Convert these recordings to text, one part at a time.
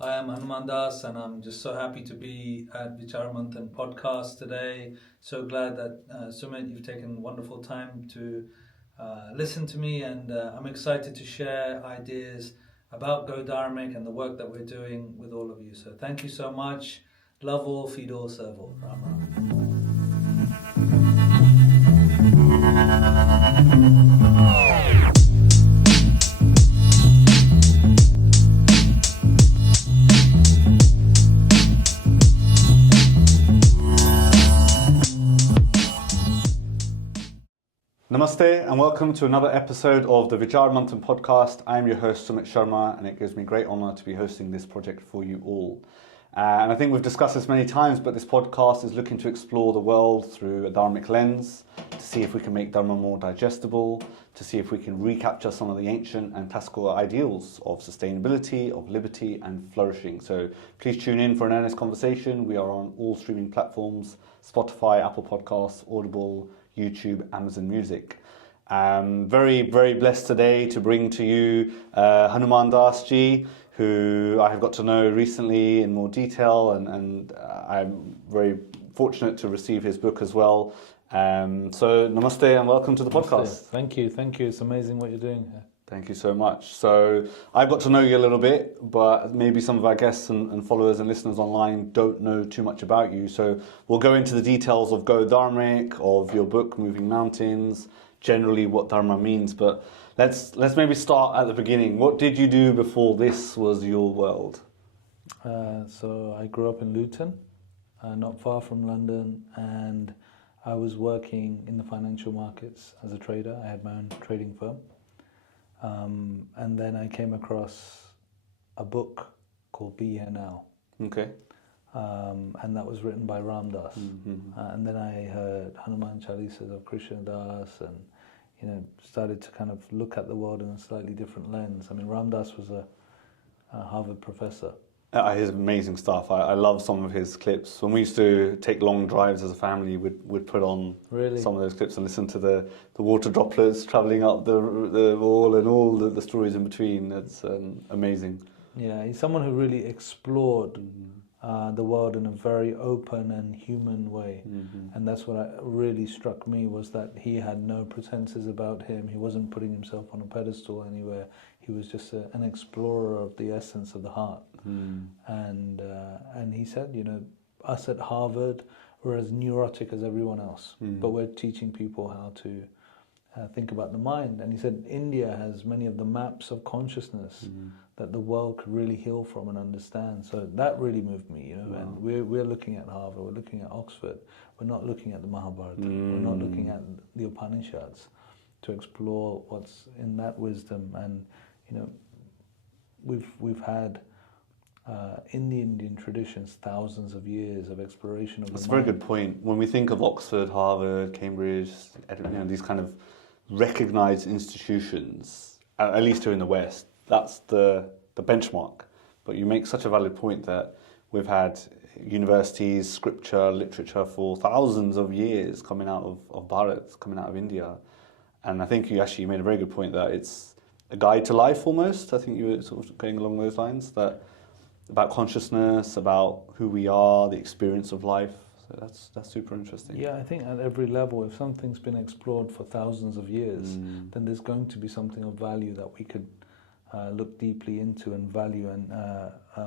Hi, I'm Hanuman Dass, and I'm just so happy to be at Vichaar Manthan podcast today. So glad that Sumit, you've taken wonderful time to listen to me, and I'm excited to share ideas about Go Dharmic and the work that we're doing with all of you. So thank you so much. Love all, feed all, serve all. Ram Ram. Namaste and welcome to another episode of the Vichaar Manthan podcast. I'm your host Sumit Sharma, and it gives me great honour to be hosting this project for you all. And I think we've discussed this many times, but this podcast is looking to explore the world through a Dharmic lens, to see if we can make Dharma more digestible, to see if we can recapture some of the ancient and classical ideals of sustainability, of liberty and flourishing. So please tune in for an earnest conversation. We are on all streaming platforms: Spotify, Apple Podcasts, Audible, YouTube, Amazon Music. Very, very blessed today to bring to you Hanuman Dass ji, who I have got to know recently in more detail, and I'm very fortunate to receive his book as well. So namaste and welcome to the podcast. Thank you. It's amazing what you're doing here. Thank you so much. So I've got to know you a little bit, but maybe some of our guests and followers and listeners online don't know too much about you. So we'll go into the details of Go Dharmic, of your book, Moving Mountains, generally what Dharma means. But let's maybe start at the beginning. What did you do before this was your world? So I grew up in Luton, not far from London, and I was working in the financial markets as a trader. I had my own trading firm. And then I came across a book called Be Here Now. Okay. And that was written by Ram Dass. Mm-hmm. And then I heard Hanuman Chalisas of Krishna Das, and started to kind of look at the world in a slightly different lens. I mean, Ram Dass was a Harvard professor. His amazing stuff. I love some of his clips. When we used to take long drives as a family, we'd put on some of those clips and listen to the water droplets travelling up the wall and all the stories in between. It's amazing. Yeah, he's someone who really explored the world in a very open and human way. Mm-hmm. And that's what really struck me, was that he had no pretenses about him. He wasn't putting himself on a pedestal anywhere. He was just an explorer of the essence of the heart. And he said, us at Harvard, we're as neurotic as everyone else, but we're teaching people how to think about the mind. And he said India has many of the maps of consciousness that the world could really heal from and understand. So that really moved me, Wow. And we're looking at Harvard, we're looking at Oxford, we're not looking at the Mahabharata, we're not looking at the Upanishads to explore what's in that wisdom. And we've had in the Indian traditions thousands of years of exploration of That's the a very mind. good point. When we think of Oxford, Harvard, Cambridge, these kind of recognised institutions, at least here in the West, that's the benchmark. But you make such a valid point that we've had universities, scripture, literature for thousands of years coming out of Bharat, coming out of India. And I think you made a very good point that it's a guide to life almost. I think you were sort of going along those lines, that about consciousness, about who we are, the experience of life. So that's super interesting. Yeah, I think at every level, if something's been explored for thousands of years, then there's going to be something of value that we could look deeply into and value. And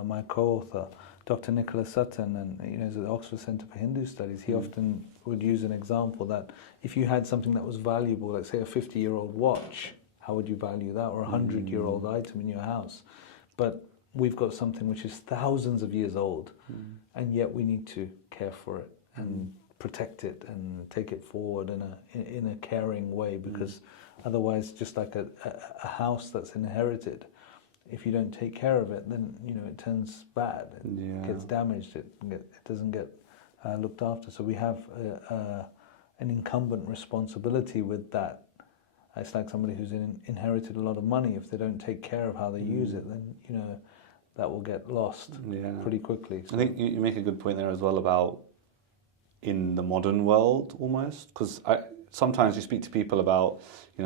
my co-author, Dr. Nicholas Sutton, and is at the Oxford Centre for Hindu Studies, he often would use an example that if you had something that was valuable, like say a 50-year-old watch, how would you value that? Or a 100-year-old item in your house? But we've got something which is thousands of years old, and yet we need to care for it and protect it and take it forward in a caring way, because otherwise, just like a house that's inherited, if you don't take care of it, then it turns bad, it gets damaged, it doesn't get looked after. So we have an incumbent responsibility with that. It's like somebody who's inherited a lot of money. If they don't take care of how they use it, then that will get lost pretty quickly. So I think you make a good point there as well about in the modern world almost, because sometimes you speak to people about,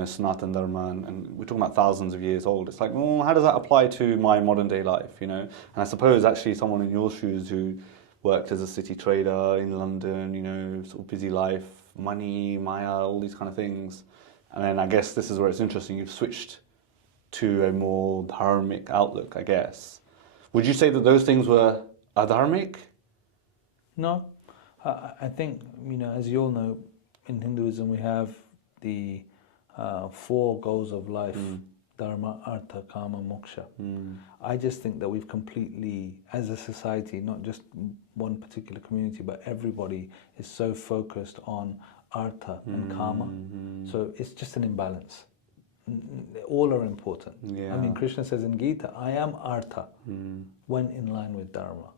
Sanatan Dharma, and we're talking about thousands of years old. It's like, well, how does that apply to my modern day life, And I suppose actually someone in your shoes who worked as a city trader in London, sort of busy life, money, Maya, all these kind of things. And then I guess this is where it's interesting. You've switched to a more dharmic outlook, I guess. Would you say that those things were adharmic? No. I think, as you all know, in Hinduism we have the 4 goals of life, Dharma, Artha, Kama, Moksha. I just think that we've completely, as a society, not just one particular community, but everybody is so focused on Artha and Kama. So it's just an imbalance. All are important. Yeah. I mean, Krishna says in Gita, I am Artha, when in line with Dharma.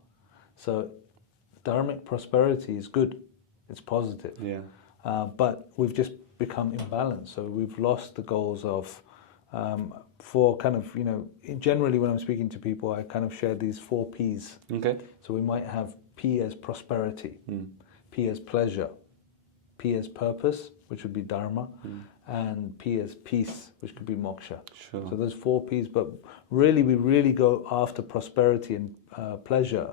So dharmic prosperity is good, it's positive. Yeah. But we've just become imbalanced. So we've lost the goals of, for kind of, generally when I'm speaking to people, I kind of share these 4 P's. Okay. So we might have P as prosperity, P as pleasure, P as purpose, which would be Dharma, and P as peace, which could be moksha. Sure. So there's 4 P's, but really we really go after prosperity and pleasure,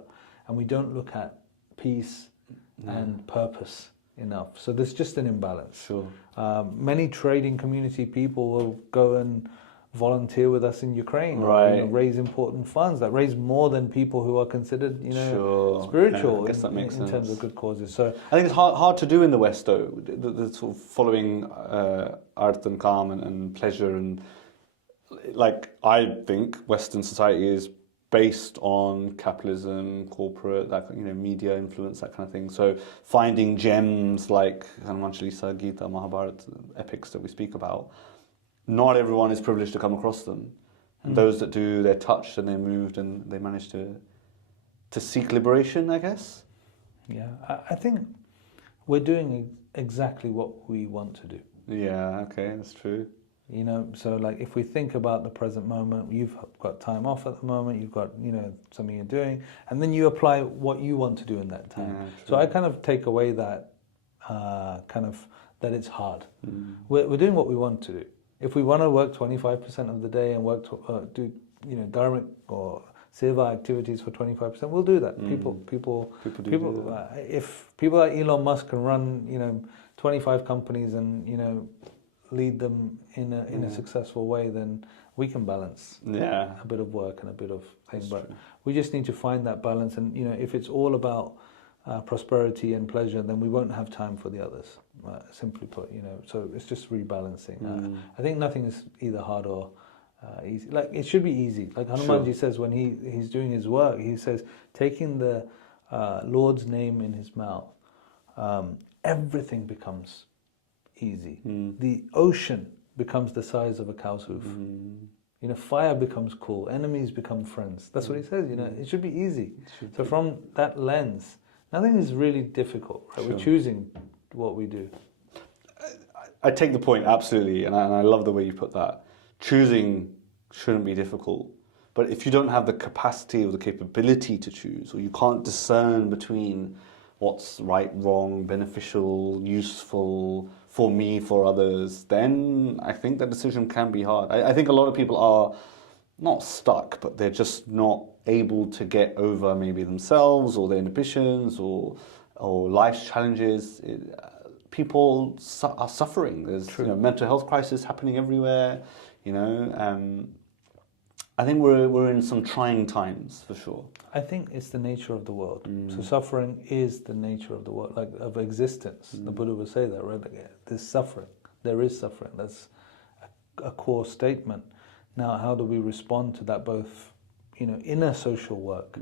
and we don't look at peace and purpose enough. So there's just an imbalance. Sure. Many trading community people will go and volunteer with us in Ukraine, right? Or, raise important funds that raise more than people who are considered, sure. spiritual I guess that makes sense. in terms of good causes. So I think it's hard to do in the West, though. The sort of following art and calm and pleasure, and like I think Western society is based on capitalism, corporate, that media influence, that kind of thing. So finding gems like Hanuman Dass, Gita, Mahabharata, epics that we speak about, not everyone is privileged to come across them. And those that do, they're touched and they're moved and they manage to seek liberation, I guess. Yeah, I think we're doing exactly what we want to do. Yeah, okay, that's true. So like if we think about the present moment, you've got time off at the moment, you've got, something you're doing, and then you apply what you want to do in that time. Yeah, so I kind of take away that that it's hard. We're doing what we want to do. If we want to work 25% of the day and do dharmic or seva activities for 25%, we'll do that. People do that. If people like Elon Musk can run 25 companies and lead them in a successful way, then we can balance a bit of work and a bit of thing. That's but true. we just need to find that balance, and if it's all about prosperity and pleasure, then we won't have time for the others. Simply put, so it's just rebalancing. I think nothing is either hard or easy. Like it should be easy. Like Hanumanji says when he's doing his work, he says taking the Lord's name in his mouth, everything becomes easy. The ocean becomes the size of a cow's hoof. Fire becomes cool. Enemies become friends. That's what he says. It should be easy. So from that lens, nothing is really difficult. Right? We're choosing what we do. I take the point absolutely, and I love the way you put that. Choosing shouldn't be difficult, but if you don't have the capacity or the capability to choose, or you can't discern between what's right, wrong, beneficial, useful for me, for others, then I think that decision can be hard. I think a lot of people are not stuck, but they're just not able to get over maybe themselves or their inhibitions or life's challenges. People are suffering. There's mental health crisis happening everywhere. I think we're in some trying times for sure. I think it's the nature of the world. So suffering is the nature of the world, like of existence. The Buddha would say that, right? Like, there's suffering. There is suffering. That's a core statement. Now, how do we respond to that, both inner social work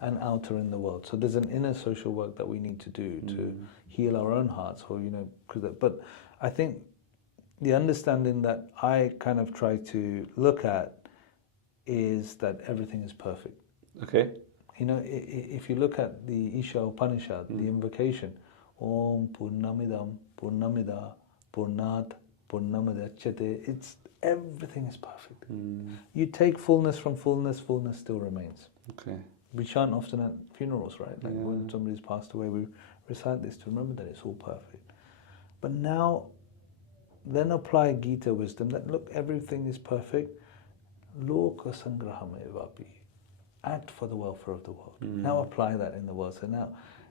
and outer in the world? So there's an inner social work that we need to do to heal our own hearts, or but I think the understanding that I kind of try to look at is that everything is perfect. Okay. If you look at the Isha Upanishad, the invocation, Om Purnamidam Purnamida Purnat Purnamadachyate, everything is perfect. You take fullness from fullness, fullness still remains. Okay. We chant often at funerals, right? Like when somebody's passed away, we recite this to remember that it's all perfect. But now then apply Gita wisdom that, look, everything is perfect. Loka sangrahamevapi. Act for the welfare of the world. Now apply that in the world. So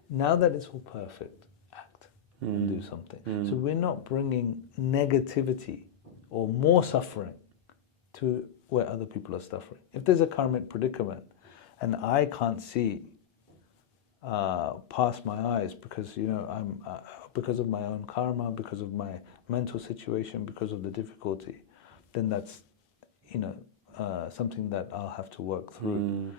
now that it's all perfect, act and do something. So we're not bringing negativity or more suffering to where other people are suffering. If there's a karmic predicament and I can't see past my eyes because I'm because of my own karma, because of my mental situation, because of the difficulty, then that's something that I'll have to work through,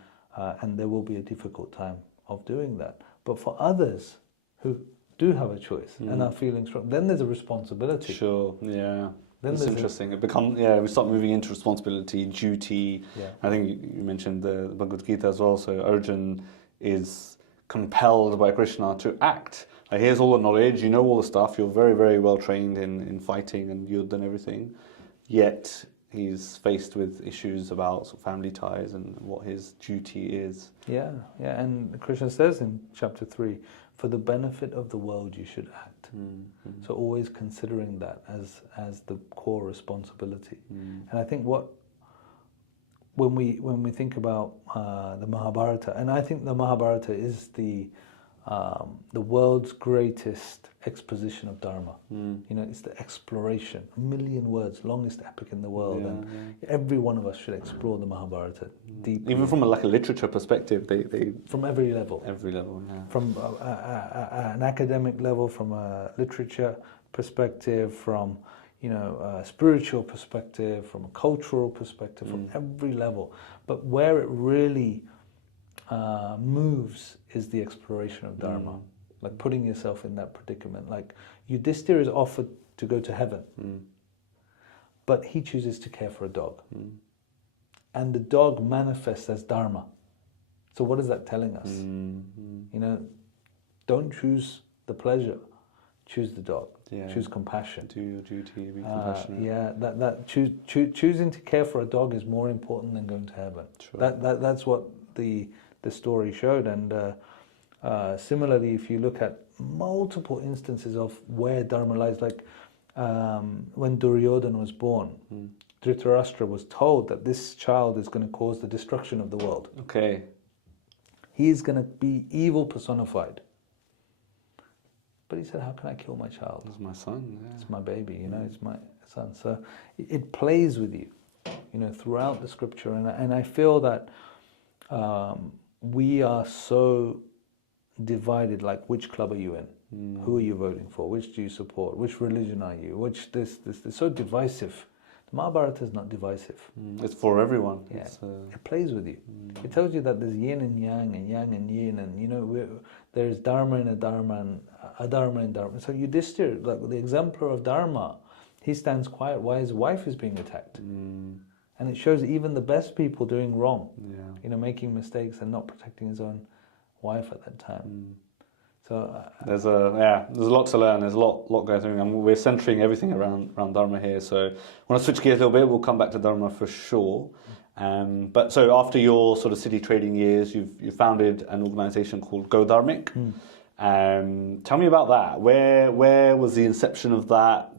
and there will be a difficult time of doing that. But for others who do have a choice and are feeling strong, then there's a responsibility. Sure, yeah. Then it's interesting. We start moving into responsibility, duty. Yeah. I think you mentioned the Bhagavad Gita as well. So Arjun is compelled by Krishna to act. Like, here's all the knowledge, you know all the stuff, you're very, very well trained in fighting and yudh and everything. Yet he's faced with issues about sort of family ties and what his duty is. Yeah. And Krishna says in chapter 3, for the benefit of the world you should act. So always considering that as the core responsibility. And I think when we think about the Mahabharata, and I think the Mahabharata is the world's greatest exposition of Dharma. It's the exploration, 1 million words, longest epic in the world, and every one of us should explore the Mahabharata deeply. Even from a literature perspective, they from every level. From an academic level, from a literature perspective, from a spiritual perspective, from a cultural perspective, from every level. But where it really moves is the exploration of Dharma, like putting yourself in that predicament. Like Yudhishthira is offered to go to heaven, but he chooses to care for a dog. And the dog manifests as Dharma. So what is that telling us? Don't choose the pleasure, choose the dog. Choose compassion. Do your duty, be compassionate. Choosing to care for a dog is more important than going to heaven. Sure. That's what the story showed. And similarly, if you look at multiple instances of where Dharma lies, like when Duryodhana was born, Dhritarashtra was told that this child is going to cause the destruction of the world. Okay. He's going to be evil personified. But he said, how can I kill my child? It's my son. Yeah. It's my baby, it's my son. So it plays with you, throughout the scripture. And I feel that we are so divided, like, which club are you in? Who are you voting for? Which do you support? Which religion are you? Which this. It's so divisive. The Mahabharata is not divisive. It's for everyone. Yeah. It plays with you. It tells you that there's yin and yang and yin, and there's dharma and adharma and adharma and dharma. So Yudhishthira, like the exemplar of dharma, he stands quiet while his wife is being attacked. And it shows even the best people doing wrong, making mistakes and not protecting his own wife at that time. So there's a lot to learn. There's a lot going through, and we're centering everything around Dharma here. So I want to switch gears a little bit. We'll come back to Dharma for sure. But so after your sort of city trading years, you founded an organization called Go Dharmic. Tell me about that. Where was the inception of that?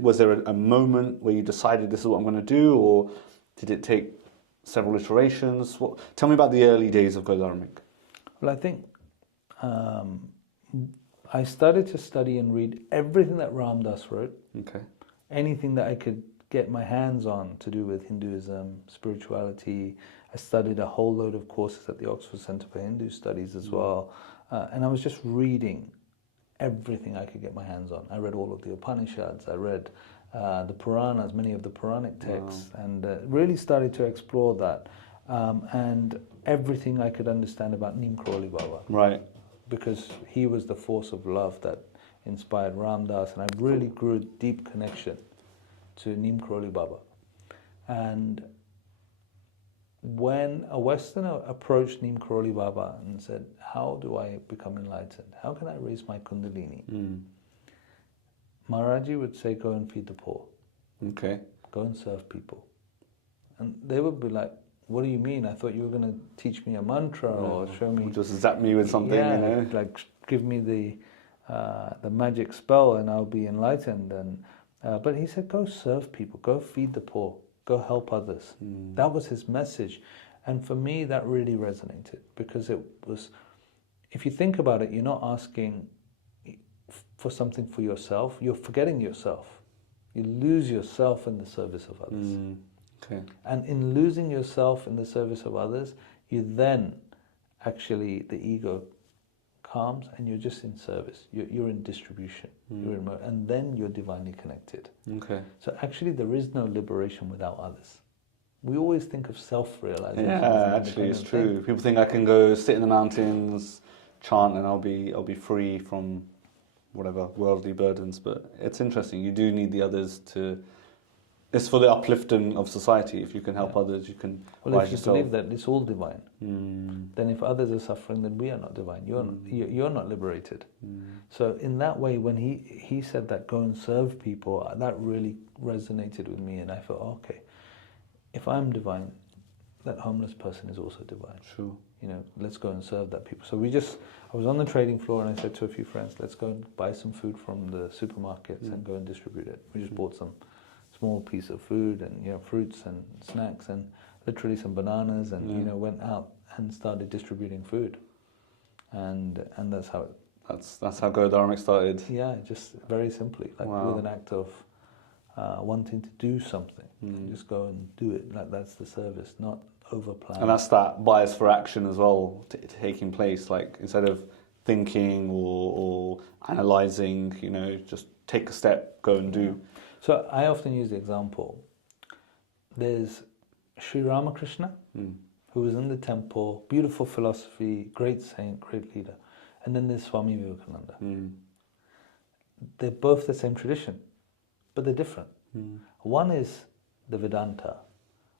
Was there a moment where you decided this is what I'm going to do, or did it take several iterations? Tell me about the early days of Go Dharmic. Well, I think I started to study and read everything that Ram Dass wrote. Okay. Anything that I could get my hands on to do with Hinduism, spirituality. I studied a whole load of courses at the Oxford Centre for Hindu Studies as well. And I was just reading everything I could get my hands on. I read all of the Upanishads. I read the Puranas, many of the Puranic texts, and really started to explore that. And everything I could understand about Neem Karoli Baba. Right. Because he was the force of love that inspired Ram Dass, and I really grew a deep connection to Neem Karoli Baba. And when a Westerner approached Neem Karoli Baba and said, how do I become enlightened? How can I raise my Kundalini? Maharaji would say, go and feed the poor. Okay. Go and serve people. And they would be like, what do you mean? I thought you were going to teach me a mantra or show me... Just zap me with something, like give me the magic spell and I'll be enlightened. But he said, go serve people, go feed the poor, go help others. That was his message. And for me, that really resonated, because it was, if you think about it, you're not asking for something for yourself, you're forgetting yourself. You lose yourself in the service of others. Okay. And in losing yourself in the service of others, you then actually, the ego calms and you're just in service. You're in distribution. And then you're divinely connected. Okay. So actually, there is no liberation without others. We always think of self-realization. Yeah, actually, it's true. People think I can go sit in the mountains, chant, and I'll be free from whatever worldly burdens. But it's interesting. You do need the others to. It's for the uplifting of society. If you can help others, you can. Well, if you believe that it's all divine, then if others are suffering, then we are not divine. You're not liberated. So in that way, when he said that, go and serve people, that really resonated with me, and I thought, okay, if I'm divine, that homeless person is also divine. Sure. You know, let's go and serve that people. So I was on the trading floor and I said to a few friends, let's go and buy some food from the supermarkets and go and distribute it. We just bought some small piece of food and, fruits and snacks and literally some bananas and, went out and started distributing food. And that's how That's how Go Dharmic started. Yeah, just very simply, with an act of wanting to do something. Just go and do it. That's the service, not over-plan. And that's that bias for action as well taking place. Like, instead of thinking or analysing, just take a step, go and do. So I often use the example. There's Sri Ramakrishna, who was in the temple, beautiful philosophy, great saint, great leader. And then there's Swami Vivekananda. They're both the same tradition, but they're different. One is the Vedanta.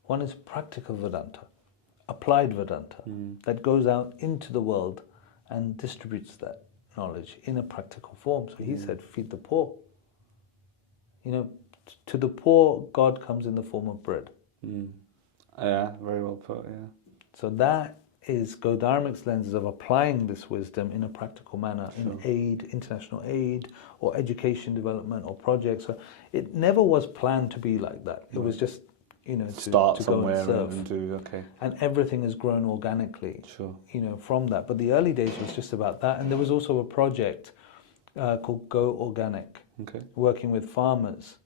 One is practical Vedanta, applied Vedanta, that goes out into the world and distributes that knowledge in a practical form. So he said, feed the poor. To the poor, God comes in the form of bread. Yeah, very well put, yeah. So that is Go Dharmic's lenses of applying this wisdom in a practical manner in aid, international aid, or education development, or projects. So it never was planned to be like that. It was just, to start to somewhere go and serve. and do, okay. And everything has grown organically, from that. But the early days was just about that. And there was also a project called Go Organic, working with farmers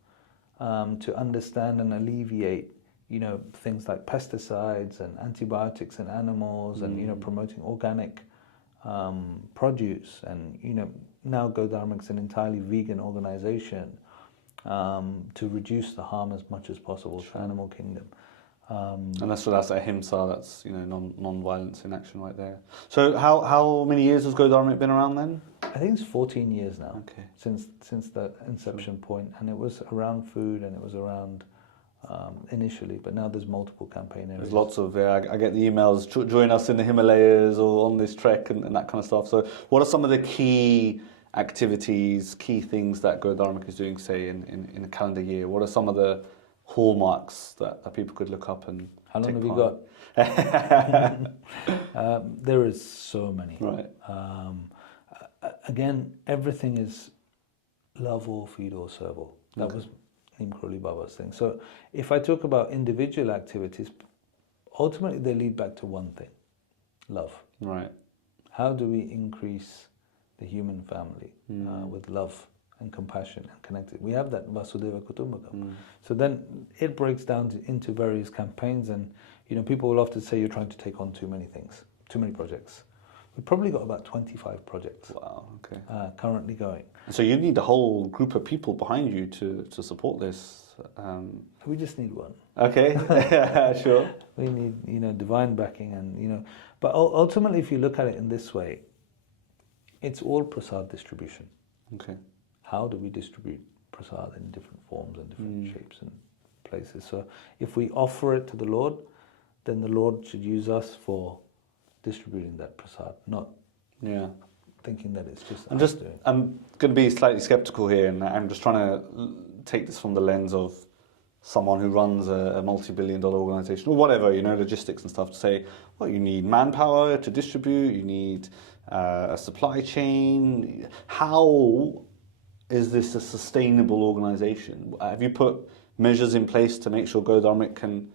to understand and alleviate things like pesticides and antibiotics in animals and, promoting organic produce. And, now Go Dharmic is an entirely vegan organization to reduce the harm as much as possible to the animal kingdom. And that's ahimsa, that's, non-violence in action right there. So how many years has Go Dharmic been around then? I think it's 14 years now, okay, since the inception point. And it was around food and it was around initially, but now there's multiple campaign areas. There's lots of, I get the emails, join us in the Himalayas or on this trek and that kind of stuff. So what are some of the key activities, key things that Go Dharmic is doing, say, in a calendar year? What are some of the hallmarks that people could look up and How long take have you part? got? There is so many. Right. Again, everything is love all, feed all, serve all. That was Neem Karoli Baba's thing. So if I talk about individual activities, ultimately they lead back to one thing: love. Right. How do we increase the human family with love and compassion and connected? We have that Vasudeva Kutumbakam. So then it breaks down into various campaigns, and people will often say you're trying to take on too many things, too many projects. We've probably got about 25 projects. Wow. Okay. Currently going. So you need a whole group of people behind you to support this. We just need one. Okay. Sure. We need divine backing, and but ultimately, if you look at it in this way, it's all prasad distribution. Okay. How do we distribute prasad in different forms and different shapes and places? So if we offer it to the Lord, then the Lord should use us for distributing that prasad, not thinking that it's just us doing. I'm going to be slightly skeptical here, and I'm just trying to take this from the lens of someone who runs a multi-billion-dollar organization or whatever, logistics and stuff, to say, well, you need manpower to distribute, you need a supply chain. How is this a sustainable organisation? Have you put measures in place to make sure Go Dharmic can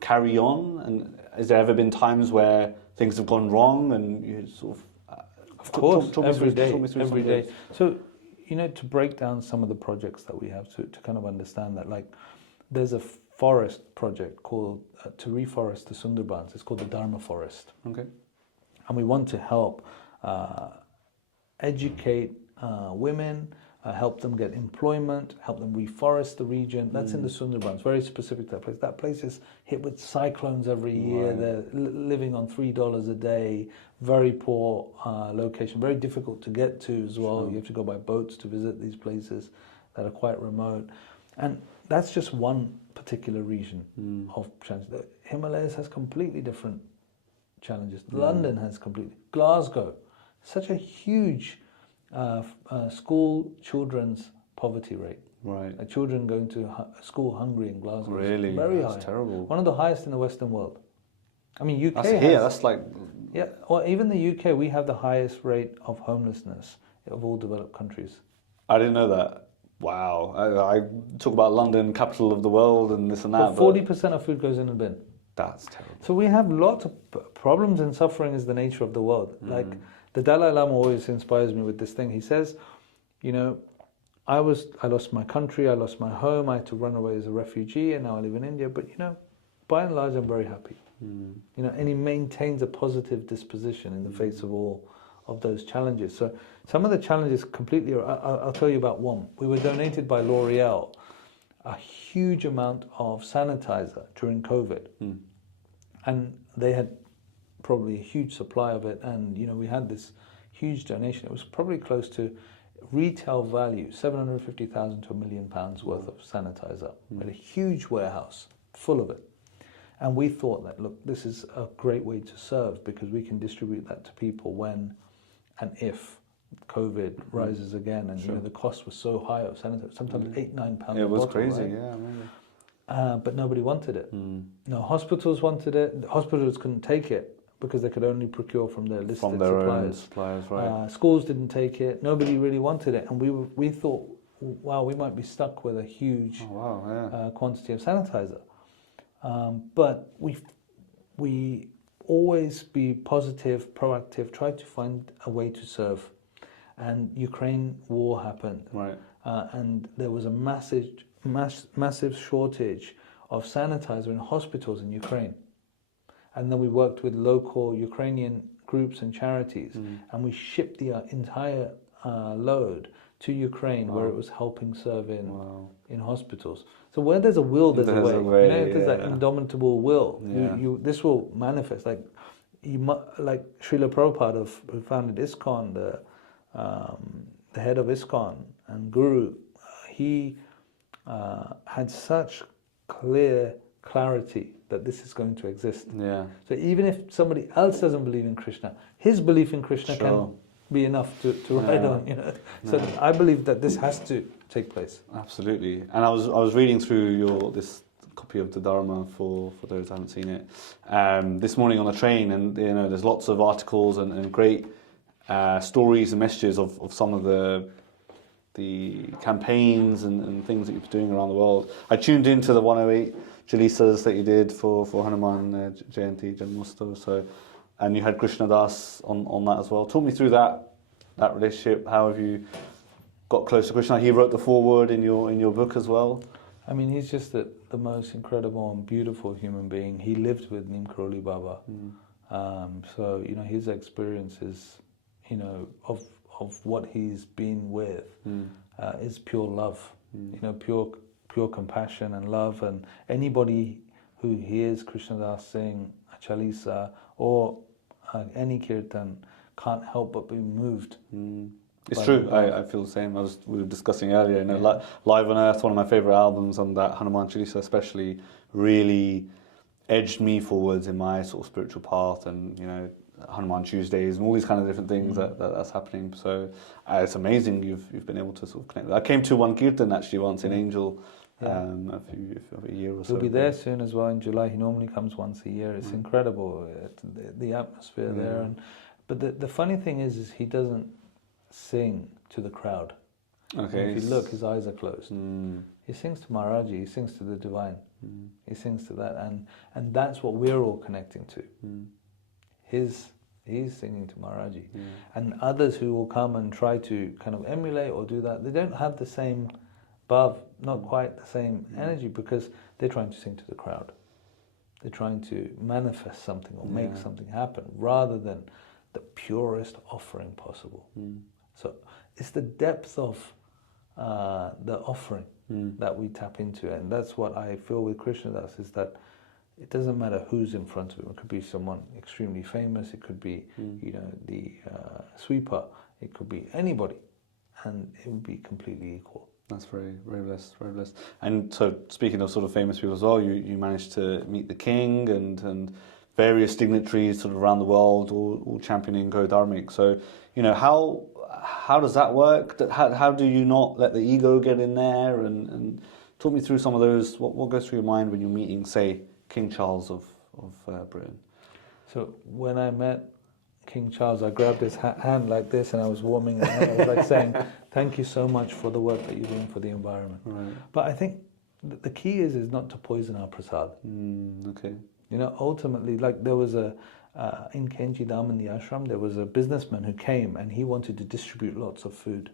carry on? And has there ever been times where things have gone wrong and you sort of... Of course, every day. So, to break down some of the projects that we have to kind of understand that, like, there's a forest project called, to reforest the Sundarbans, it's called the Dharma forest. Okay. And we want to help educate women, help them get employment, help them reforest the region. That's in the Sundarbans, very specific to that place. That place is hit with cyclones every year. Right. They're living on $3 a day, very poor location, very difficult to get to as well. Sure. You have to go by boats to visit these places that are quite remote. And that's just one particular region of challenge. The Himalayas has completely different challenges. London has completely... Glasgow, such a huge... school children's poverty rate. Right. Children going to school hungry in Glasgow. Really? Very That's high. terrible. One of the highest in the Western world. I mean, UK That's has... here, that's like... Yeah, well, even the UK, we have the highest rate of homelessness of all developed countries. I didn't know that. Wow. I talk about London, capital of the world, and this and that. But 40% of food goes in a bin. That's terrible. So we have lots of problems, and suffering is the nature of the world. Like, the Dalai Lama always inspires me with this thing. He says, I lost my country, I lost my home, I had to run away as a refugee, and now I live in India. But, by and large, I'm very happy. And he maintains a positive disposition in the face of all of those challenges. So some of the challenges completely, I'll tell you about one. We were donated by L'Oreal a huge amount of sanitizer during COVID. And they had probably a huge supply of it, and we had this huge donation. It was probably close to retail value, 750,000 to £1 million worth of sanitizer. We had a huge warehouse full of it. And we thought that, look, this is a great way to serve, because we can distribute that to people when and if COVID rises again. And the cost was so high of sanitizer, sometimes £8-9 It was bottle, crazy, right? yeah, maybe. But nobody wanted it. No, hospitals wanted it. Hospitals couldn't take it because they could only procure from their listed From their suppliers. own suppliers, right. Schools didn't take it. Nobody really wanted it. And we thought, wow, we might be stuck with a huge quantity of sanitizer. But we always be positive, proactive, try to find a way to serve. And Ukraine war happened. Right. And there was a massive shortage of sanitizer in hospitals in Ukraine. And then we worked with local Ukrainian groups and charities, and we shipped the entire load to Ukraine, where it was helping serve in hospitals. So where there's a will, there's a way. There's that indomitable will. This will manifest. Like Srila Prabhupada, who founded ISKCON, the head of ISKCON and Guru, he had such clarity that this is going to exist. Yeah. So even if somebody else doesn't believe in Krishna, his belief in Krishna can be enough to ride on. So I believe that this has to take place. Absolutely. And I was reading through this copy of the Dharma for those who haven't seen it this morning on the train, and there's lots of articles and great stories and messages of some of the campaigns and things that you're doing around the world. I tuned into the 108 Jalisas that you did for Hanuman Jayanti Janmostava, and you had Krishna Das on that as well. Talk me through that relationship. How have you got close to Krishna? He wrote the foreword in your book as well. I mean, he's just the most incredible and beautiful human being. He lived with Neem Karoli Baba. So, his experiences, of what he's been with is pure love, pure compassion and love. And anybody who hears Krishna Das sing a Chalisa or any kirtan can't help but be moved. It's true. I feel the same. We were discussing earlier. Live on Earth, one of my favorite albums, on that Hanuman Chalisa especially, really edged me forwards in my sort of spiritual path, and Hanuman Tuesdays and all these kind of different things that's happening. So it's amazing you've been able to sort of connect. I came to one kirtan actually once in Angel a year or so. He'll be there soon as well in July. He normally comes once a year. It's incredible, the atmosphere there. But the funny thing is he doesn't sing to the crowd. Okay. And if you look, his eyes are closed. He sings to Maharaji, he sings to the divine. He sings to that, and that's what we're all connecting to. He's singing to Maharaji. And others who will come and try to kind of emulate or do that, they don't have the same not quite the same energy, because they're trying to sing to the crowd. They're trying to manifest something or make something happen, rather than the purest offering possible. So it's the depth of the offering that we tap into, and that's what I feel with Krishna Das, is that it doesn't matter who's in front of him. It could be someone extremely famous, it could be the sweeper, it could be anybody, and it would be completely equal. That's very, very blessed, very blessed. And so, speaking of sort of famous people as well, you managed to meet the king and various dignitaries sort of around the world, all championing Go Dharmic. So, how does that work? How do you not let the ego get in there? And talk me through some of those. What goes through your mind when you're meeting, say, King Charles of Britain? So when I met King Charles, I grabbed his hand like this, and I was warming it. I was like saying, "Thank you so much for the work that you're doing for the environment." Right. But I think the key is not to poison our prasad. Okay. Ultimately, like there was in Kenji Dham in the ashram, there was a businessman who came and he wanted to distribute lots of food.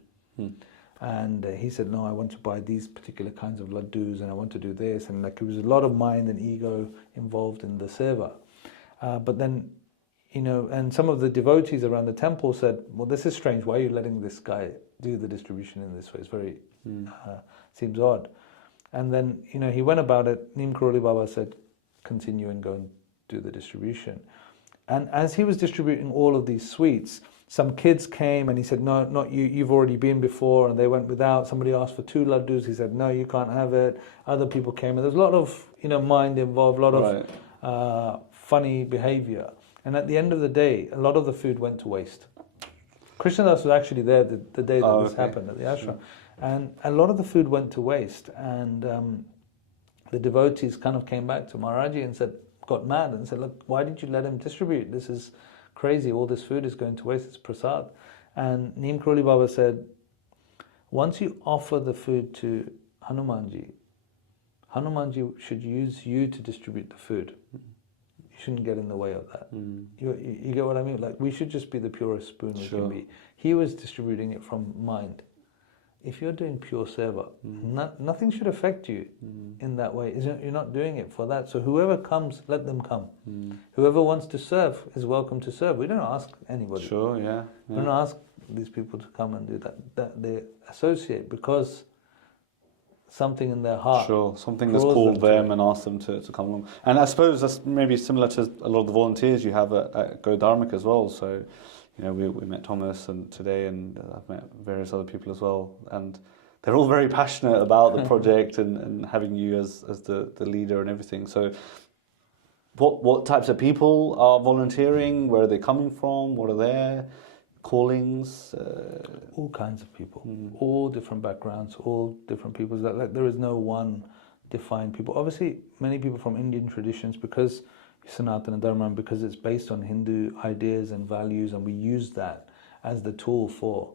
And he said, "No, I want to buy these particular kinds of laddus, and I want to do this." And like, it was a lot of mind and ego involved in the seva. But then, and some of the devotees around the temple said, "Well, this is strange. Why are you letting this guy do the distribution in this way? It's very, seems odd." And then, he went about it. Neem Karoli Baba said, "Continue and go and do the distribution." And as he was distributing all of these sweets, some kids came and he said, "No, not you, you've already been before," and they went without. Somebody asked for 2 laddus, he said, "No, you can't have it." Other people came, and there's a lot of, mind involved, a lot of funny behavior. And at the end of the day, a lot of the food went to waste. Krishnadas was actually there the day that this happened at the ashram. And a lot of the food went to waste. And the devotees kind of came back to Maharaji and got mad and said, "Look, why did you let him distribute? This is crazy. All this food is going to waste. It's prasad." And Neem Karoli Baba said, "Once you offer the food to Hanumanji, Hanumanji should use you to distribute the food. You shouldn't get in the way of that." You get what I mean? Like, we should just be the purest spoon we can be. He was distributing it from mind. If you're doing pure seva, nothing should affect you in that way. You're not doing it for that. So whoever comes, let them come. Whoever wants to serve is welcome to serve. We don't ask anybody. Sure, yeah. We don't ask these people to come and do that. That they associate because something in their heart. Sure, something has called them and asked them to come along. And I suppose that's maybe similar to a lot of the volunteers you have at Go Dharmic as well. So, we met Thomas today, and I've met various other people as well, and they're all very passionate about the project and having you as the leader and everything. So, what types of people are volunteering? Where are they coming from? What are their callings? All kinds of people, all different backgrounds, all different peoples. There is no one defined people. Obviously, many people from Indian traditions, because Sanatana Dharma, because it's based on Hindu ideas and values, and we use that as the tool for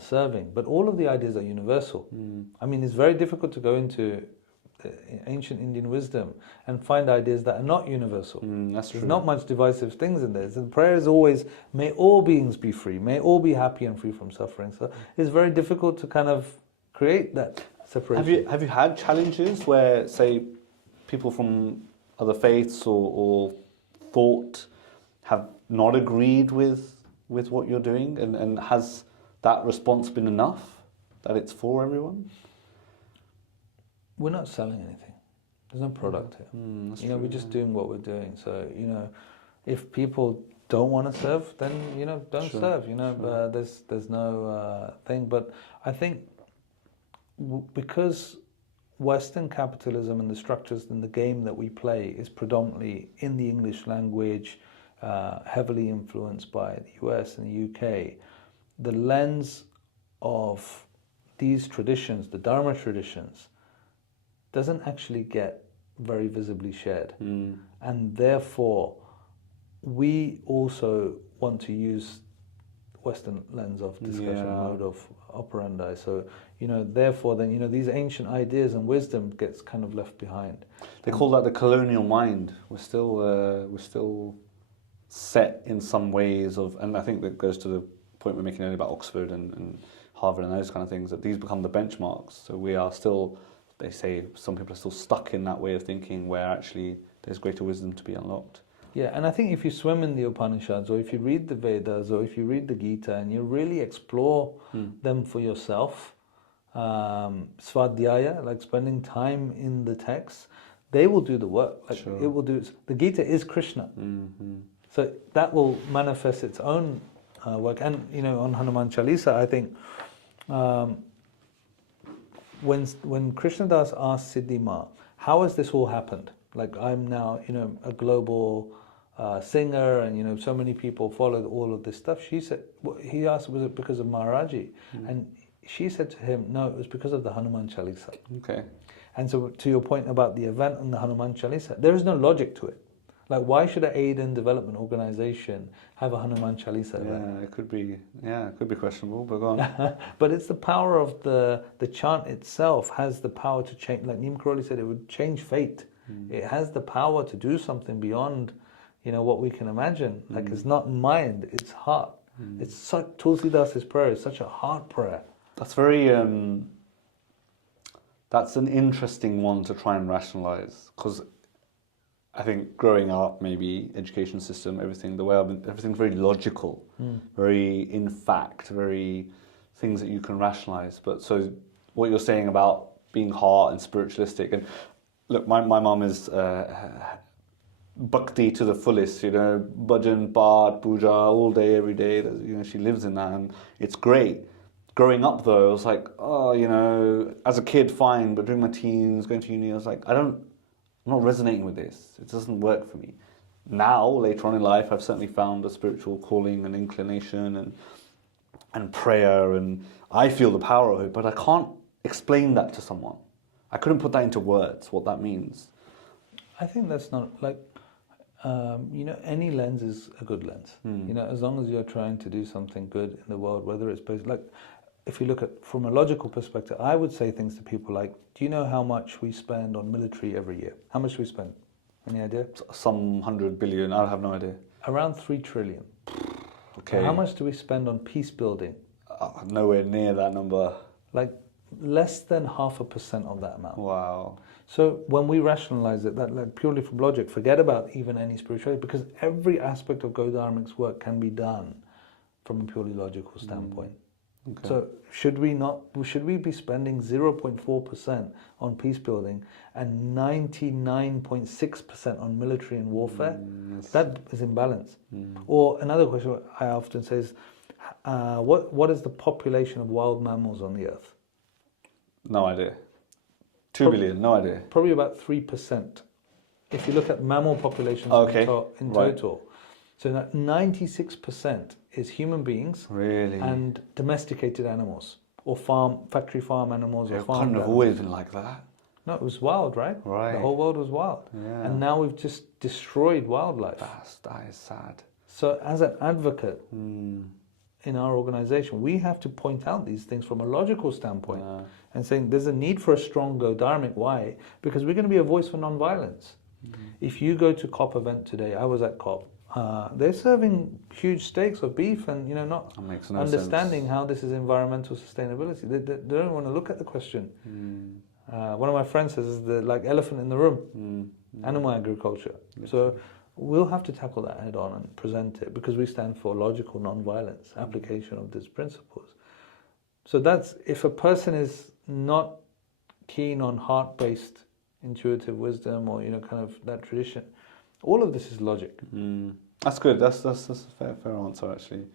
serving. But all of the ideas are universal. I mean, it's very difficult to go into ancient Indian wisdom and find ideas that are not universal. That's true. There's not much divisive things in there. So the prayer is always, may all beings be free, may all be happy and free from suffering. So it's very difficult to kind of create that separation. Have you had challenges where, say, people from other faiths or thought have not agreed with what you're doing, and has that response been enough that it's for everyone? We're not selling anything. There's no product here. We're just doing what we're doing. So, if people don't want to serve, then, don't serve. There's no thing. But I think because Western capitalism and the structures and the game that we play is predominantly in the English language, heavily influenced by the US and the UK, the lens of these traditions, the Dharma traditions, doesn't actually get very visibly shared. And therefore, we also want to use Western lens of discussion, mode of operandi. So, therefore, then, these ancient ideas and wisdom gets kind of left behind. They call that the colonial mind. We're still set in some ways of, and I think that goes to the point we're making earlier about Oxford and Harvard and those kind of things, that these become the benchmarks. So we are still, they say, some people are still stuck in that way of thinking where actually there's greater wisdom to be unlocked. Yeah, and I think if you swim in the Upanishads, or if you read the Vedas, or if you read the Gita, and you really explore them for yourself, svadhyaya, like spending time in the text, they will do the work. Like it will do. The Gita is Krishna, so that will manifest its own work. And on Hanuman Chalisa, I think when Krishna Das asked Siddhi Ma, how has this all happened? Like, I'm now a global singer, and so many people followed all of this stuff. He asked, was it because of Maharaji? And she said to him, no, it was because of the Hanuman Chalisa. Okay. And so, to your point about the event and the Hanuman Chalisa, there is no logic to it. Like, why should an aid and development organization have a Hanuman Chalisa event? Yeah, it could be questionable, but go on. But it's the power of the chant itself has the power to change. Like Neem Karoli said, it would change fate. It has the power to do something beyond, what we can imagine. Like, it's not mind, it's heart. It's such, Tulsi Das's prayer is such a heart prayer. That's very, that's an interesting one to try and rationalize, because I think growing up, maybe education system, everything, everything's very logical, very in fact, very things that you can rationalize. But so what you're saying about being heart and spiritualistic, and look, my mom is bhakti to the fullest, bhajan, path, puja, all day, every day. She lives in that, and it's great. Growing up, though, I was like, as a kid, fine, but during my teens, going to uni, I was like, I'm not resonating with this. It doesn't work for me. Now, later on in life, I've certainly found a spiritual calling and inclination and prayer, and I feel the power of it, but I can't explain that to someone. I couldn't put that into words, what that means. I think that's not, like, any lens is a good lens. As long as you're trying to do something good in the world, whether it's based, like, if you look at from a logical perspective, I would say things to people like, do you know how much we spend on military every year? How much do we spend? Any idea? Some 100 billion, I have no idea. Around 3 trillion. Okay. And how much do we spend on peace building? Nowhere near that number. Like, less than 0.5% of that amount. Wow. So when we rationalize it, that, like, purely from logic, forget about even any spirituality, because every aspect of Go Dharmic's work can be done from a purely logical standpoint. Okay. So should we be spending 0.4% on peace building and 99.6% on military and warfare? Yes. That is imbalance. Or another question I often say is, what is the population of wild mammals on the earth? No idea. 2 billion, no idea. Probably about 3%. If you look at mammal populations in total. So that 96% is human beings and domesticated animals, or factory farm animals, or farm animals. It couldn't have always been like that. No, it was wild, right? Right. The whole world was wild. Yeah. And now we've just destroyed wildlife. That is sad. So as an advocate in our organization, we have to point out these things from a logical standpoint and saying there's a need for a strong Go Dharmic. Why? Because we're going to be a voice for non-violence. If you go to COP event today, I was at COP, they're serving huge steaks of beef and not understanding how this is environmental sustainability. They don't want to look at the question. One of my friends says it's the elephant in the room, animal agriculture. So we'll have to tackle that head on and present it, because we stand for logical non-violence, application of these principles. So that's, if a person is not keen on heart-based intuitive wisdom or kind of that tradition, all of this is logic. That's good. That's a fair answer, actually.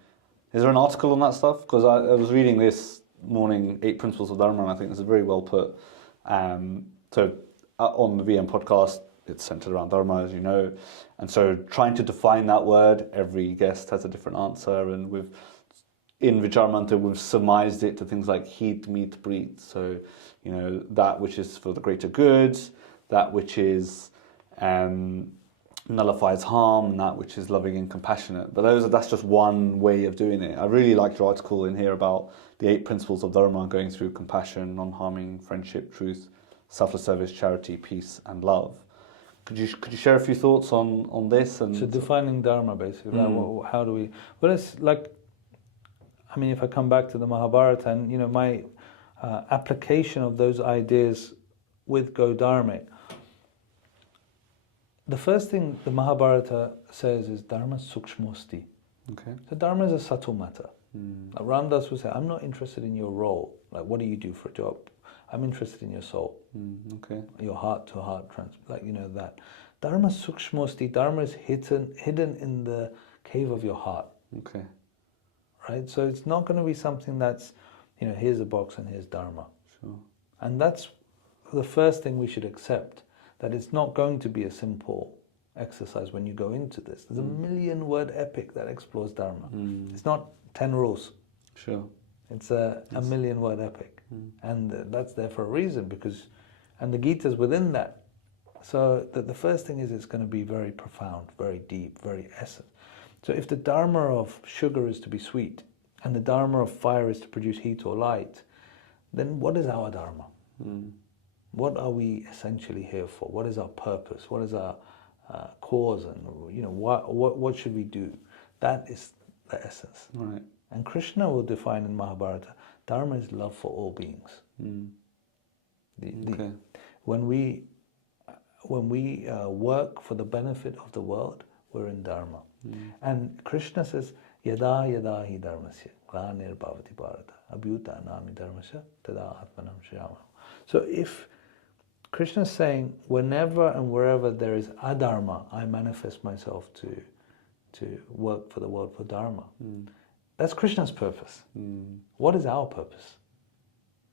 Is there an article on that stuff? Because I was reading this morning, 8 Principles of Dharma, and I think this is very well put. So on the VM podcast, it's centered around Dharma, as you know. And so trying to define that word, every guest has a different answer. And in Vichaar Manthan, we've surmised it to things like heat, meet, breathe. So, that which is for the greater good, that which is nullifies harm and that which is loving and compassionate. But that's just one way of doing it. I really liked your article in here about the 8 principles of Dharma, going through compassion, non-harming, friendship, truth, selfless service, charity, peace, and love. Could you share a few thoughts on this? And so defining Dharma, basically, how do we? Well, it's like, I mean, if I come back to the Mahabharata and my application of those ideas with Go Dharmic, the first thing the Mahabharata says is Dharma sukshmosti. Okay. So Dharma is a subtle matter. Like Ram Dass would say, I'm not interested in your role. Like, what do you do for a job? I'm interested in your soul. Okay. Your heart to heart, that. Dharma sukshmosti. Dharma is hidden in the cave of your heart. Okay. Right? So it's not going to be something that's, here's a box and here's Dharma. Sure. And that's the first thing we should accept, that it's not going to be a simple exercise when you go into this. There's a 1,000,000-word epic that explores Dharma. It's not 10 rules. Sure. It's a 1,000,000-word epic. And that's there for a reason, and the Gita is within that. So the first thing is it's going to be very profound, very deep, very essence. So if the Dharma of sugar is to be sweet, and the Dharma of fire is to produce heat or light, then what is our Dharma? What are we essentially here for? What is our purpose? What is our cause? And what should we do? That is the essence. Right. And Krishna will define in Mahabharata, Dharma is love for all beings. Okay. When we work for the benefit of the world, we're in Dharma. And Krishna says, Yada yada hi dharmasya glanir bhavati bharata abhyuta nami dharmasya tada atmanam shriyama. So if Krishna is saying, whenever and wherever there is adharma, I manifest myself to work for the world for Dharma. That's Krishna's purpose. What is our purpose?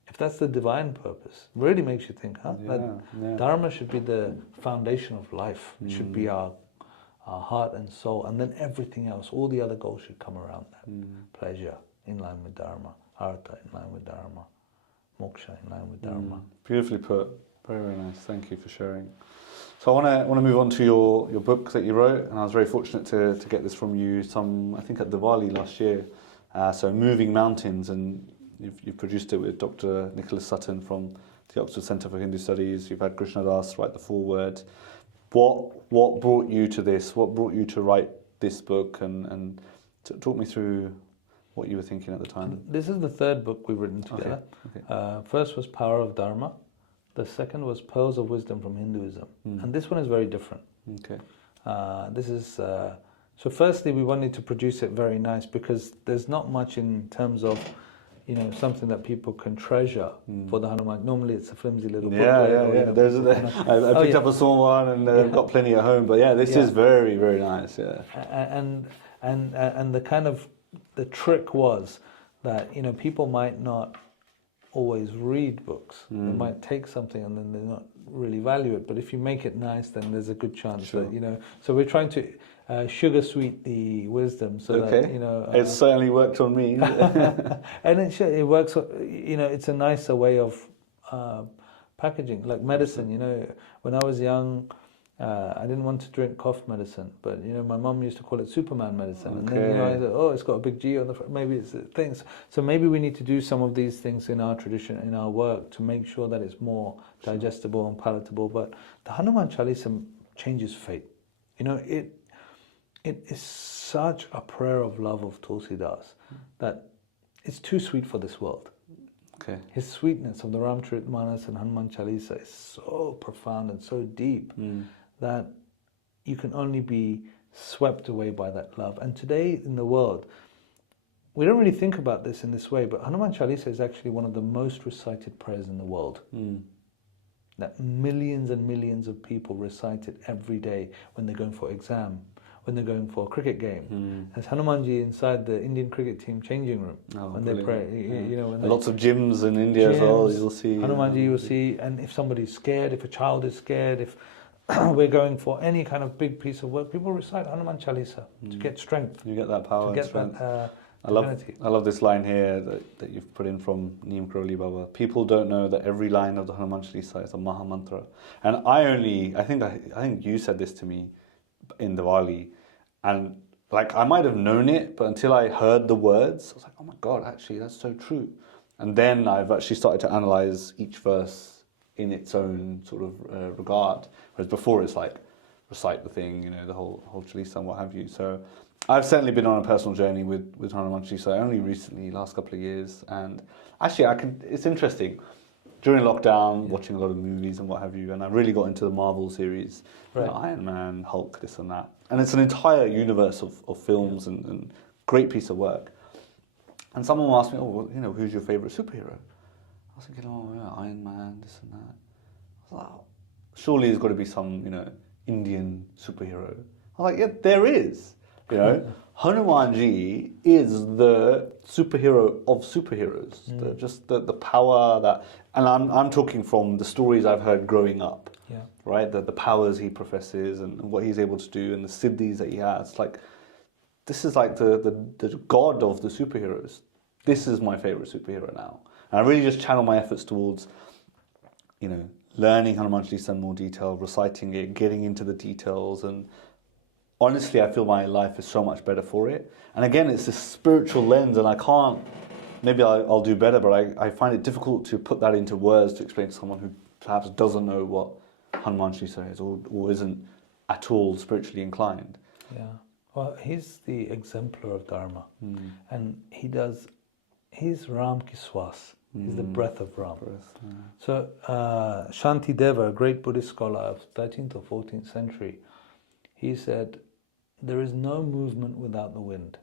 If that's the divine purpose, really makes you think, Dharma should be the foundation of life. It should be our heart and soul, and then everything else, all the other goals should come around that. Pleasure in line with Dharma, artha in line with Dharma, moksha in line with Dharma. Beautifully put. Very, very nice. Thank you for sharing. So I want to move on to your book that you wrote, and I was very fortunate to get this from you I think at Diwali last year. So Moving Mountains, and you've produced it with Dr. Nicholas Sutton from the Oxford Centre for Hindu Studies. You've had Krishna Das write the foreword. What brought you to this? What brought you to write this book? And talk me through what you were thinking at the time. This is the third book we've written together. Okay. First was Power of Dharma. The second was Pearls of Wisdom from Hinduism. And this one is very different. Okay. This is... so firstly, we wanted to produce it very nice because there's not much in terms of, something that people can treasure for the Hanuman. Normally it's a flimsy little booklet. I picked up a small one and I've got plenty at home. But this is very, very nice. Yeah. And the kind of... The trick was that, people might not always read books. They might take something and then they not really value it. But if you make it nice, then there's a good chance that, So we're trying to sugar sweet the wisdom so that, it's certainly worked on me. And it works, it's a nicer way of packaging. Like medicine, when I was young, I didn't want to drink cough medicine, but my mum used to call it Superman medicine, and then I thought, it's got a big G on the front. Maybe it's things. So maybe we need to do some of these things in our tradition, in our work, to make sure that it's more digestible and palatable. But the Hanuman Chalisa changes fate. It is such a prayer of love of Tulsi Das that it's too sweet for this world. Okay. His sweetness of the Ramcharitmanas and Hanuman Chalisa is so profound and so deep that you can only be swept away by that love. And today in the world, we don't really think about this in this way, but Hanuman Chalisa is actually one of the most recited prayers in the world. That millions and millions of people recite it every day when they're going for exam, when they're going for a cricket game. There's Hanumanji inside the Indian cricket team changing room when they pray. Lots of gyms in India as well, you'll see. Hanumanji you'll see, and if somebody's scared, if a child is scared, if we're going for any kind of big piece of work, people recite Hanuman Chalisa to get strength. You get that power to get and strength. That I love this line here that you've put in from Neem Karoli Baba. People don't know that every line of the Hanuman Chalisa is a Maha Mantra. And I think you said this to me, in Diwali, and like I might have known it, but until I heard the words, I was like, oh my God, actually that's so true. And then I've actually started to analyze each verse in its own sort of regard, whereas before it's like recite the thing, the whole Chalisa and what have you. So I've certainly been on a personal journey with Hanuman Chalisa only recently, last couple of years, and actually it's interesting. During lockdown, watching a lot of movies and what have you, and I really got into the Marvel series, Right. Iron Man, Hulk, this and that. And it's an entire universe of films and great piece of work. And someone asked me, who's your favourite superhero? I was thinking, Iron Man, this and that. I was like, surely there's got to be some, Indian superhero. I was like, yeah, there is. Hanumanji is the superhero of superheroes. The power that, and I'm talking from the stories I've heard growing up. Yeah. Right, the powers he professes and what he's able to do and the siddhis that he has. Like, this is like the god of the superheroes. This is my favorite superhero now. And I really just channel my efforts towards, learning Hanuman Chalisa in more detail, reciting it, getting into the details. And honestly, I feel my life is so much better for it. And again, it's this spiritual lens, and I can't, maybe I'll do better, but I find it difficult to put that into words to explain to someone who perhaps doesn't know what Hanuman Chalisa is or isn't at all spiritually inclined. Yeah. Well, he's the exemplar of Dharma. And he's Ram ki swas. He's the breath of Ram. So Shanti Deva, a great Buddhist scholar of 13th or 14th century, he said, there is no movement without the wind.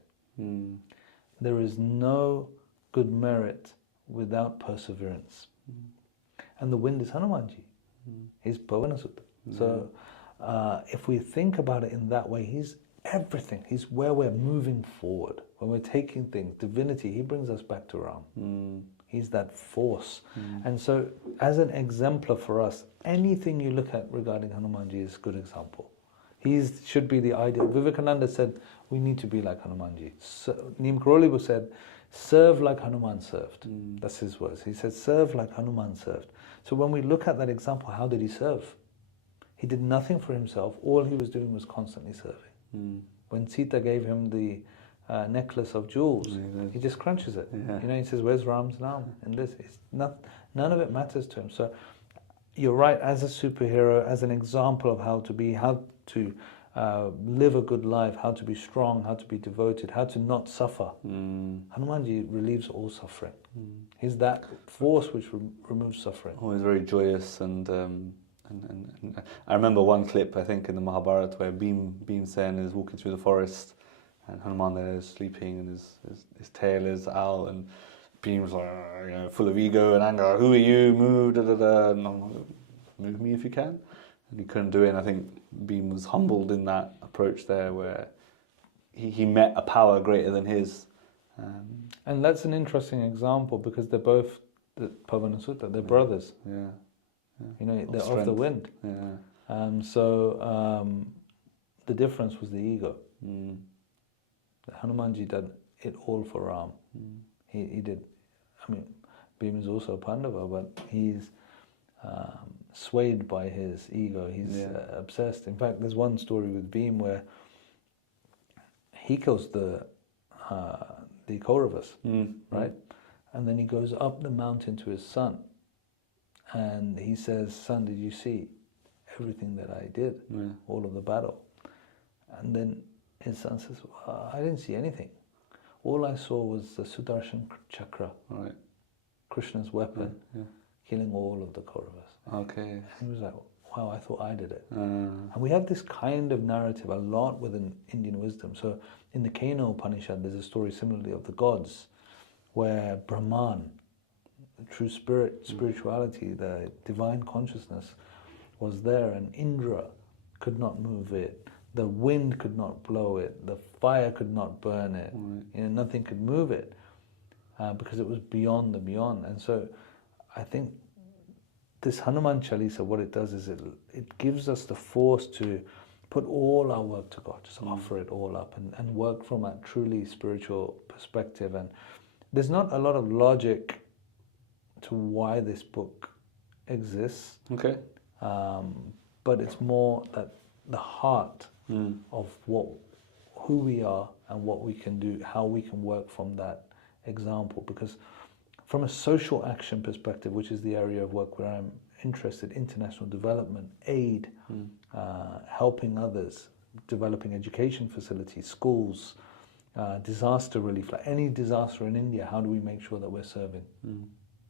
There is no good merit without perseverance. And the wind is Hanumanji. He's Pavanasutta. So if we think about it in that way, he's everything. He's where we're moving forward. When we're taking things, divinity, he brings us back to Ram. He's that force. And so as an exemplar for us, anything you look at regarding Hanumanji is a good example. He should be the ideal. Vivekananda said, we need to be like Hanumanji. So, Neem Karolibu said, serve like Hanuman served. That's his words. He said, serve like Hanuman served. So when we look at that example, how did he serve? He did nothing for himself. All he was doing was constantly serving. When Sita gave him the necklace of jewels, he just crunches it. He says, where's Ram's Naam? And this, none of it matters to him. So you're right, as a superhero, as an example of how to be, how to live a good life, how to be strong, how to be devoted, how to not suffer. Hanumanji relieves all suffering. He's that force which removes suffering. Always very joyous, and I remember one clip, I think, in the Mahabharata where Bhim Sen is walking through the forest and Hanuman there is sleeping and his tail is out, and Bhim's like, full of ego and anger, who are you, move, no, move me if you can. And he couldn't do it, and I think Bhim was humbled in that approach there, where he met a power greater than his. And that's an interesting example, because they're both Pavanasutta, they're brothers. They're of the wind. The difference was the ego. Hanumanji did it all for Ram. He did. I mean, Bhim is also a Pandava, but he's swayed by his ego. He's obsessed. In fact, there's one story with Bhim where he kills the Kauravas, right? And then he goes up the mountain to his son, and he says, "Son, did you see everything that I did? All of the battle?" And then his son says, well, "I didn't see anything. All I saw was the Sudarshan Chakra, Krishna's weapon, killing all of the Kauravas." Okay. And he was like, "Wow, I thought I did it." And we have this kind of narrative a lot within Indian wisdom. So in the Kena Upanishad, there's a story similarly of the gods, where Brahman, the true spirituality, the divine consciousness, was there, and Indra could not move it. The wind could not blow it. The fire could not burn it. Nothing could move it because it was beyond the beyond. And so I think this Hanuman Chalisa, what it does is it gives us the force to put all our work to God, just offer it all up and work from a truly spiritual perspective. And there's not a lot of logic to why this book exists. Okay. But it's more that the heart of who we are and what we can do, how we can work from that example. Because from a social action perspective, which is the area of work where I'm interested, international development, aid, helping others, developing education facilities, schools, disaster relief, like any disaster in India, how do we make sure that we're serving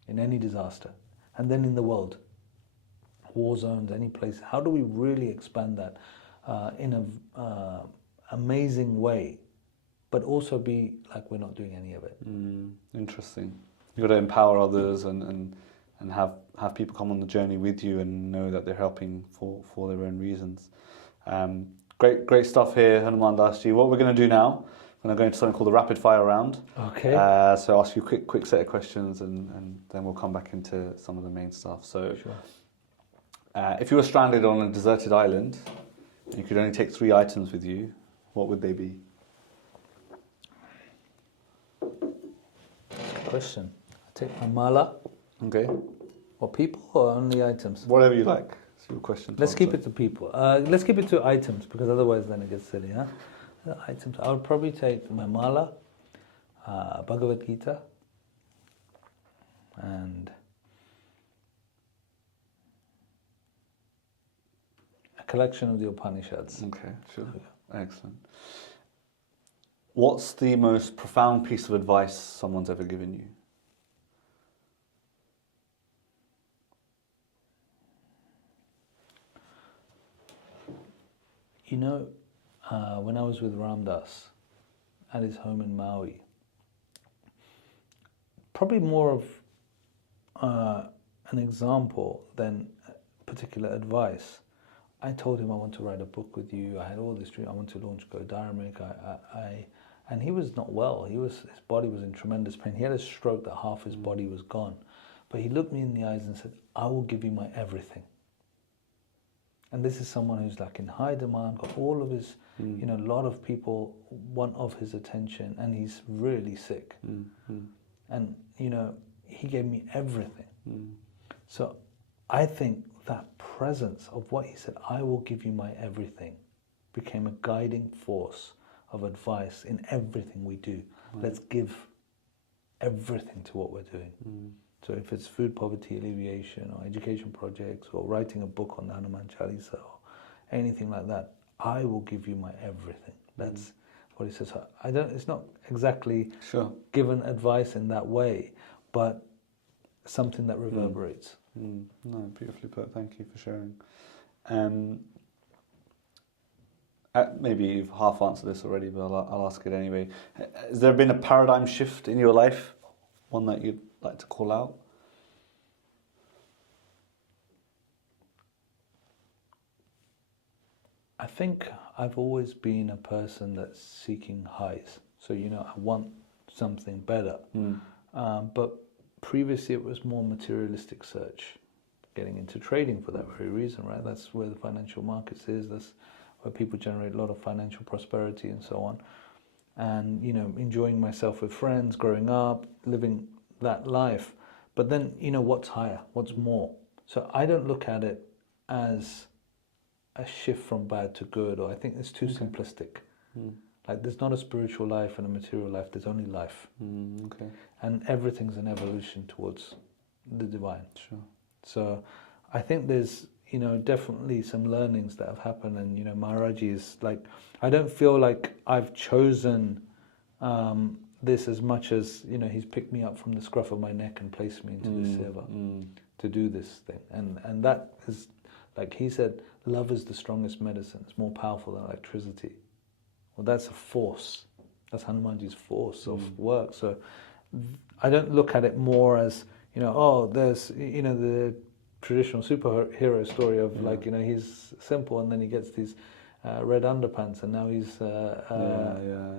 in any disaster? And then in the world, war zones, any place, how do we really expand that in a amazing way, but also be like we're not doing any of it? Interesting. You've got to empower others and have people come on the journey with you and know that they're helping for their own reasons. Great stuff here, Hanuman Dass ji. What we're going to do now, we're going to go into something called the rapid fire round. Okay. So I'll ask you a quick set of questions and then we'll come back into some of the main stuff. So, Sure. If you were stranded on a deserted island, you could only take 3 items with you, what would they be? Good question. I take my mala. Okay. Or people or only items? Whatever you like. It's your question. Let's keep it to people. Let's keep it to items because otherwise then it gets silly, huh? Items. I would probably take my mala, Bhagavad Gita, and a collection of the Upanishads. Okay, sure. Excellent. What's the most profound piece of advice someone's ever given you? You know, when I was with Ram Dass at his home in Maui, probably more of an example than particular advice. I told him I want to write a book with you. I had all this dream. I want to launch Go Dharmic. And he was not well. His body was in tremendous pain. He had a stroke that half his body was gone. But he looked me in the eyes and said, I will give you my everything. And this is someone who's like in high demand, got all of his, you know, a lot of people want of his attention, and he's really sick. And, you know, he gave me everything. So I think that presence of what he said, I will give you my everything, became a guiding force of advice in everything we do. Let's give everything to what we're doing. So if it's food poverty alleviation or education projects or writing a book on the Hanuman Chalisa or anything like that, I will give you my everything. That's what he says. It's not exactly given advice in that way, but something that reverberates. No, beautifully put. Thank you for sharing. Maybe you've half answered this already, but I'll ask it anyway. Has there been a paradigm shift in your life? One that you'd like to call out? I think I've always been a person that's seeking highs. So, you know, I want something better. But previously it was more materialistic search, getting into trading for that very reason, right? That's where the financial markets is. That's where people generate a lot of financial prosperity and so on. And, you know, enjoying myself with friends, growing up, living that life. But then, you know, what's higher? What's more? So I don't look at it as a shift from bad to good, or I think it's too simplistic. Like there's not a spiritual life and a material life, there's only life. And everything's an evolution towards the divine. So I think there's, you know, definitely some learnings that have happened, and, you know, Maharaji is like, I don't feel like I've chosen this as much as, you know, he's picked me up from the scruff of my neck and placed me into this seva to do this thing. And that is, like he said, love is the strongest medicine. It's more powerful than electricity. Well, that's a force. That's Hanumanji's force of work. So I don't look at it more as, you know, oh, there's, you know, the traditional superhero story of like, you know, he's simple and then he gets these red underpants and now he's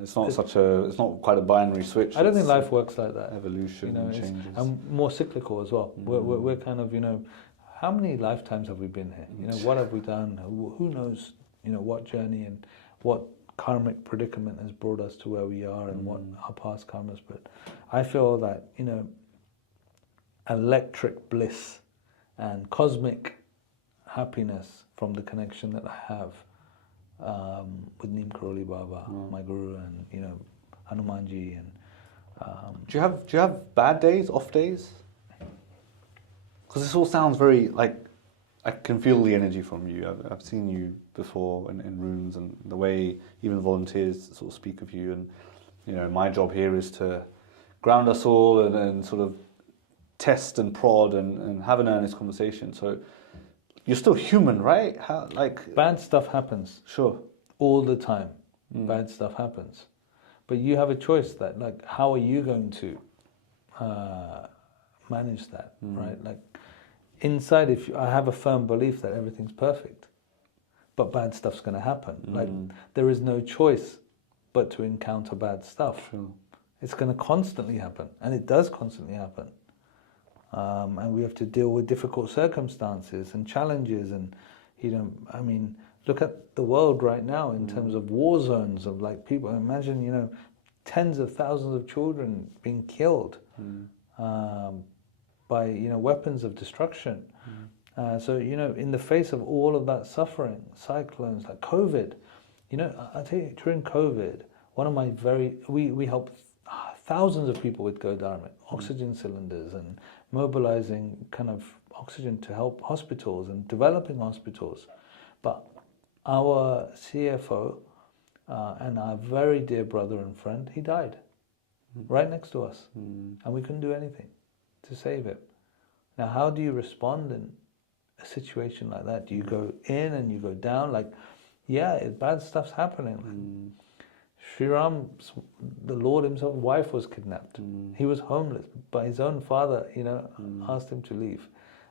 it's not quite a binary switch. I don't think life works like that. Evolution, you know, changes, and more cyclical as well. We're kind of, you know, how many lifetimes have we been here? You know, what have we done? Who knows, you know, what journey and what karmic predicament has brought us to where we are and what our past karmas. But I feel that, you know, electric bliss and cosmic happiness from the connection that I have with Neem Karoli Baba, my guru, and Hanumanji, and Do you have bad days, off days? Because this all sounds very like, I can feel the energy from you. I've seen you before in rooms, and the way even volunteers sort of speak of you. And my job here is to ground us all and sort of test and prod and have an earnest conversation. So you're still human, right? Bad stuff happens. Sure. All the time. Bad stuff happens. But you have a choice that, like, how are you going to manage that, right? Like, inside, I have a firm belief that everything's perfect, but bad stuff's going to happen. Like, there is no choice but to encounter bad stuff. Sure. It's going to constantly happen, and it does constantly happen. And we have to deal with difficult circumstances and challenges, and look at the world right now in terms of war zones of like people. Imagine, tens of thousands of children being killed by weapons of destruction. So in the face of all of that suffering, cyclones like COVID, I tell you, during COVID, one of my we helped thousands of people with Go Dharmic, oxygen cylinders, and mobilizing kind of oxygen to help hospitals and developing hospitals. But our CFO and our very dear brother and friend, he died right next to us, and we couldn't do anything to save him. Now, how do you respond in a situation like that? Do you go in and you go down? Like, bad stuff's happening. Sri Ram's, the Lord himself, wife was kidnapped. He was homeless, but his own father, asked him to leave.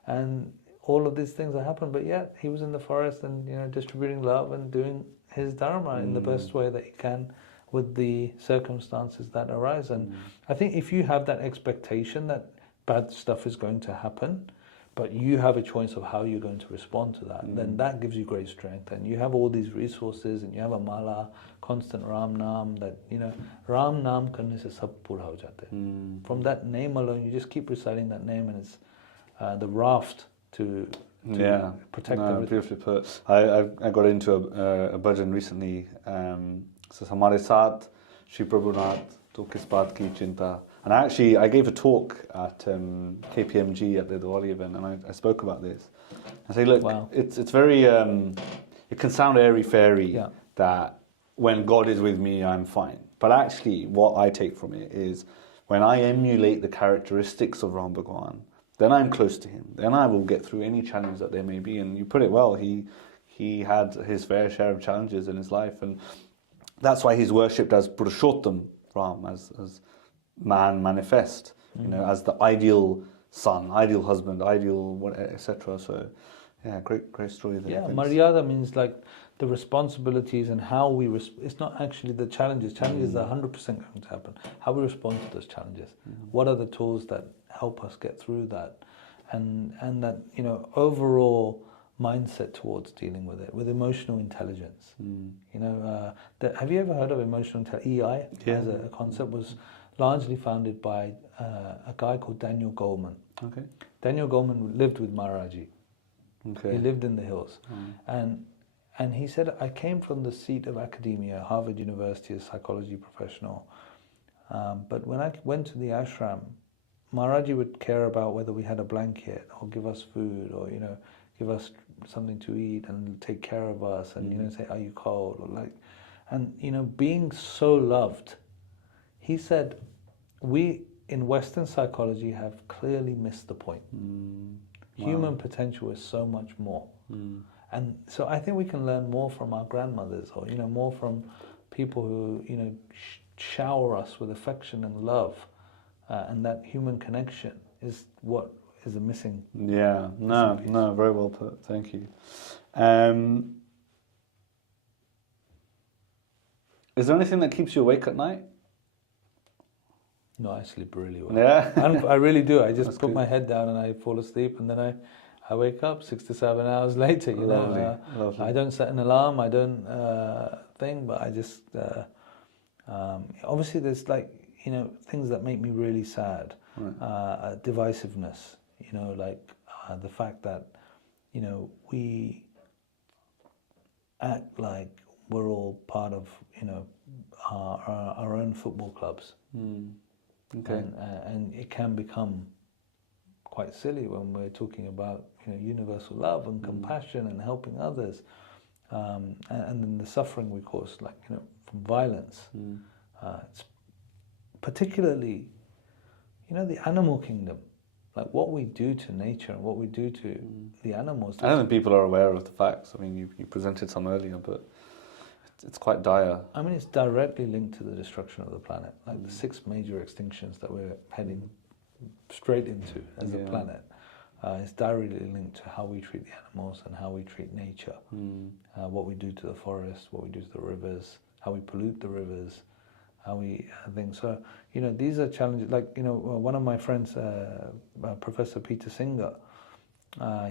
And all of these things that happened, but yet he was in the forest and, distributing love and doing his Dharma in the best way that he can with the circumstances that arise. And I think if you have that expectation that bad stuff is going to happen, but you have a choice of how you're going to respond to that, then that gives you great strength. And you have all these resources, and you have a mala, constant Ram Naam, that, Ram Naam karne se sab pura ho jate. From that name alone, you just keep reciting that name, and it's the raft to protect everything. Beautifully put. I got into a bhajan recently. Says, Hamare saath, Shri Prabhu Nath, to kis baat ki chinta. And I gave a talk at KPMG at the Diwali event, and I spoke about this. I say, look, it's very, it can sound airy-fairy that when God is with me, I'm fine. But actually, what I take from it is when I emulate the characteristics of Ram Bhagwan, then I'm close to him. Then I will get through any challenge that there may be. And you put it well, he had his fair share of challenges in his life. And that's why he's worshipped as Purushottam Ram, as man manifest, as the ideal son, ideal husband, ideal etc. So, great story there. Yeah, Maryada means like the responsibilities and how we. It's not actually the challenges. Challenges are 100% going to happen. How we respond to those challenges. What are the tools that help us get through that, and that overall mindset towards dealing with it, with emotional intelligence. Have you ever heard of emotional intelligence? EI as a concept was largely founded by a guy called Daniel Goleman. Okay. Daniel Goleman lived with Maharaji. Okay. He lived in the hills. And he said, I came from the seat of academia, Harvard University, as a psychology professional. But when I went to the ashram, Maharaji would care about whether we had a blanket or give us food or, give us something to eat and take care of us and, say, are you cold? Or like, and, being so loved, he said, we in Western psychology have clearly missed the point. Human potential is so much more. And so I think we can learn more from our grandmothers or, more from people who, shower us with affection and love. And that human connection is what is a missing. Yeah, no, very well put. Thank you. Is there anything that keeps you awake at night? No, I sleep really well. Yeah, I really do. I just That's put good. my head down and I fall asleep, and then I wake up 6 to 7 hours later. Lovely. I don't set an alarm. I don't but I just obviously there's like things that make me really sad. Right. Divisiveness. The fact that we act like we're all part of, our own football clubs. Okay. And it can become quite silly when we're talking about universal love and compassion and helping others, and then the suffering we cause, like from violence. It's particularly the animal kingdom, like what we do to nature and what we do to the animals. I don't think people are aware of the facts. I mean, you presented some earlier, but it's quite dire. I mean, it's directly linked to the destruction of the planet, like the 6 major extinctions that we're heading straight into as a planet. It's directly linked to how we treat the animals and how we treat nature, what we do to the forest, what we do to the rivers, how we pollute the rivers, how we think. So, these are challenges. Like, one of my friends, Professor Peter Singer,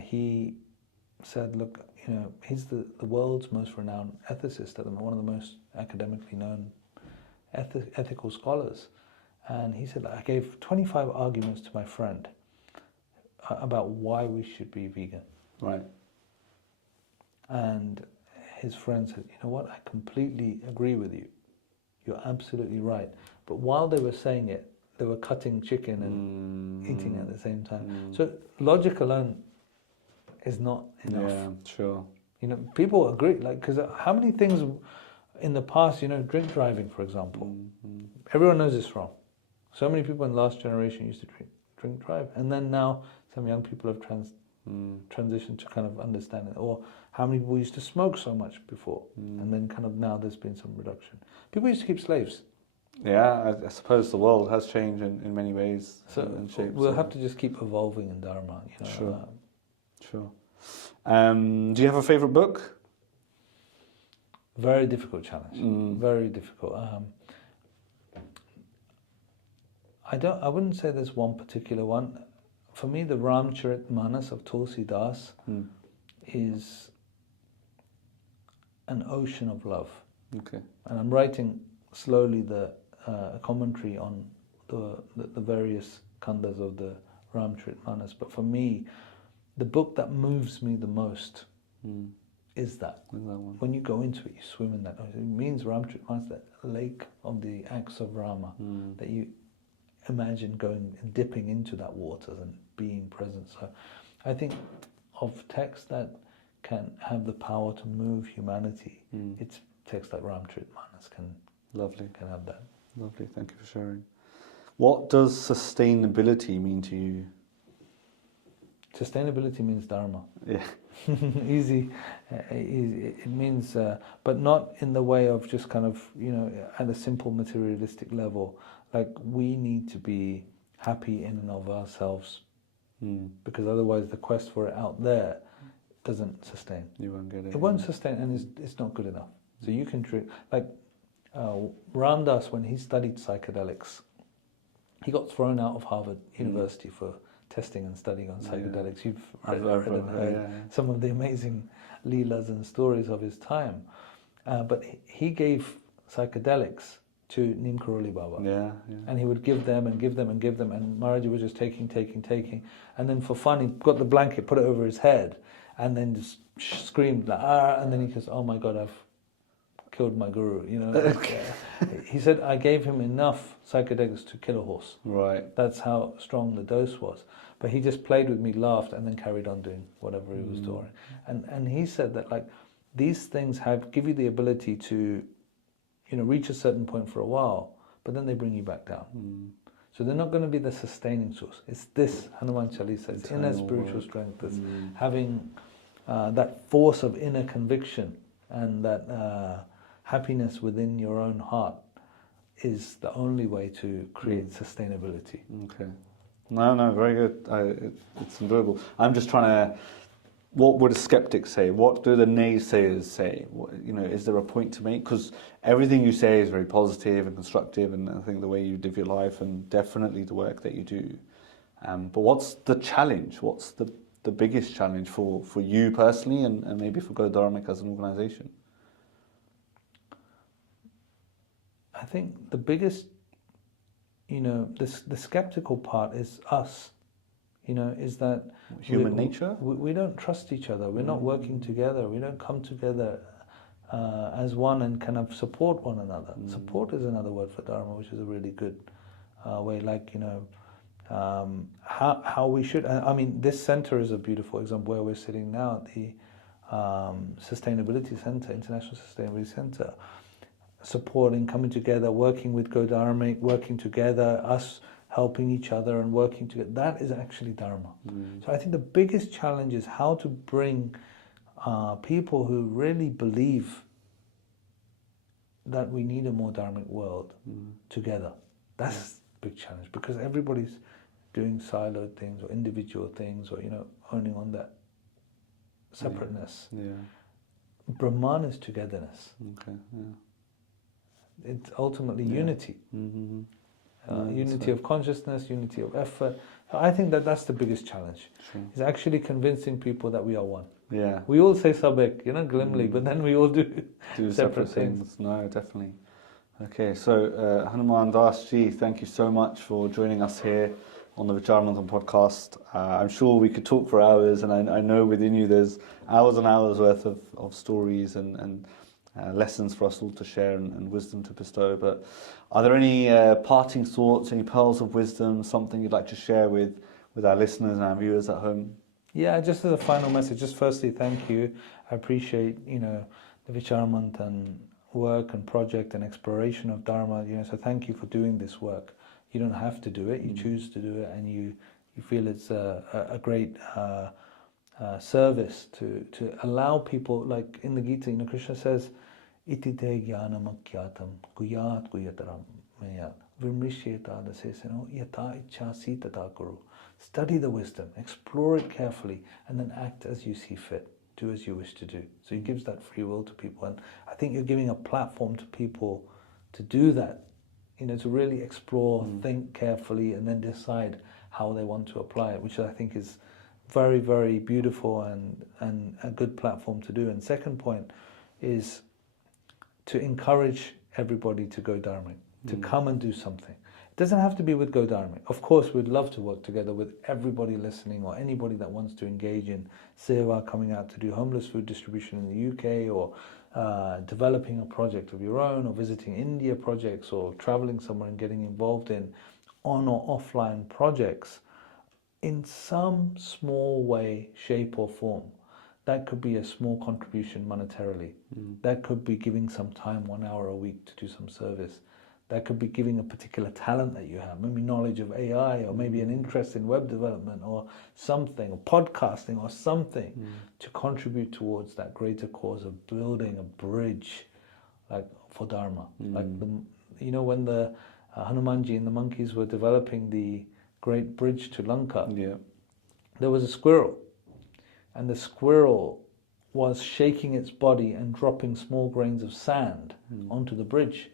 he said, look, he's the world's most renowned ethicist, one of the most academically known ethical scholars. And he said, I gave 25 arguments to my friend about why we should be vegan. Right. And his friend said, you know what, I completely agree with you. You're absolutely right. But while they were saying it, they were cutting chicken and eating at the same time. So logic alone is not enough. Yeah, sure. People agree, because how many things in the past, drink driving, for example, everyone knows it's wrong. So many people in the last generation used to drink drive, and then now some young people have transitioned to kind of understand it. Or how many people used to smoke so much before, and then kind of now there's been some reduction. People used to keep slaves. Yeah, I suppose the world has changed in many ways. So we'll have to just keep evolving in Dharma. Sure. Sure. Do you have a favorite book? Very difficult challenge. Very difficult. I wouldn't say there's one particular one. For me, the Ramcharitmanas of Tulsi Das is an ocean of love. Okay. And I'm writing slowly a commentary on the various kandas of the Ramcharitmanas. But for me, the book that moves me the most is that. When you go into it, you swim in that ocean. It means Ramcharitmanas, that lake of the acts of Rama, that you imagine going and dipping into that water and being present. So I think of texts that can have the power to move humanity, it's texts like Ramcharitmanas can have that. Lovely, thank you for sharing. What does sustainability mean to you? Sustainability means Dharma. Yeah. Easy. It means, but not in the way of just kind of, at a simple materialistic level. Like, we need to be happy in and of ourselves, because otherwise the quest for it out there doesn't sustain. You won't get it. It won't sustain, and it's not good enough. So you can treat, like Ram Dass, when he studied psychedelics, he got thrown out of Harvard University for testing and studying on psychedelics. You've read and heard some of the amazing leelas and stories of his time. But he gave psychedelics to Neem Karoli Baba. And he would give them and give them and give them, and Maharaji was just taking. And then for fun, he got the blanket, put it over his head, and then just screamed, like, ah, and then he goes, oh my God, I've killed my guru, He said, I gave him enough psychedelics to kill a horse. Right. That's how strong the dose was. But he just played with me, laughed, and then carried on doing whatever he was doing. And he said that, like, these things give you the ability to, reach a certain point for a while, but then they bring you back down. So they're not going to be the sustaining source. It's this Hanuman Chalisa, it's inner spiritual strength, it's having that force of inner conviction and that happiness within your own heart is the only way to create sustainability. Okay. No, very good. It's enjoyable. I'm just trying to, what would a skeptic say? What do the naysayers say? Is there a point to make? Because everything you say is very positive and constructive, and I think the way you live your life and definitely the work that you do. But what's the challenge? What's the biggest challenge for you personally and maybe for Go Dharmic as an organisation? I think the biggest, the skeptical part is us, is that human nature. We don't trust each other. We're not working together. We don't come together as one and kind of support one another. Support is another word for Dharma, which is a really good way, like, how we should. I mean, this center is a beautiful example where we're sitting now at the Sustainability Center, International Sustainability Center, supporting, coming together, working with Go Dharmic, working together, us helping each other and working together. That is actually Dharma. So I think the biggest challenge is how to bring people who really believe that we need a more dharmic world together. That's the big challenge, because everybody's doing siloed things or individual things, or owning on that separateness. Brahman is togetherness. It's ultimately unity. Unity of consciousness, unity of effort. I think that's the biggest challenge. Is actually convincing people that we are one. We all say sabek, glimly, but then we all do separate things. No, definitely. Okay, so Hanuman Dass ji, thank you so much for joining us here on the Vichaar Manthan podcast. I'm sure we could talk for hours, and I know within you there's hours and hours worth of stories and lessons for us all to share and wisdom to bestow. But are there any parting thoughts, any pearls of wisdom, something you'd like to share with our listeners and our viewers at home? Yeah, just as a final message, just firstly, thank you. I appreciate, the Vichaar Manthan work and project and exploration of Dharma, so thank you for doing this work. You don't have to do it, you choose to do it, and you feel it's a great service to allow people, like in the Gita, Krishna says, iti te jnanam akyatam guyat guyataram mayat vimrishyeta dasesano yata ichhasi tata kuru. Study the wisdom, explore it carefully, and then act as you see fit. Do as you wish to do. So he gives that free will to people, and I think you're giving a platform to people to do that, to really explore, think carefully, and then decide how they want to apply it, which I think is very, very beautiful and a good platform to do. And second point is to encourage everybody to go Dharmic, to come and do something. It doesn't have to be with Go Dharmic. Of course, we'd love to work together with everybody listening, or anybody that wants to engage in seva, coming out to do homeless food distribution in the UK, or developing a project of your own, or visiting India projects, or traveling somewhere and getting involved in on or offline projects in some small way, shape or form. That could be a small contribution monetarily. That could be giving some time, 1 hour a week to do some service. That could be giving a particular talent that you have, maybe knowledge of AI, or maybe an interest in web development or something, or podcasting or something, to contribute towards that greater cause of building a bridge, like for Dharma. Like when the Hanumanji and the monkeys were developing the great bridge to Lanka, there was a squirrel, and the squirrel was shaking its body and dropping small grains of sand onto the bridge.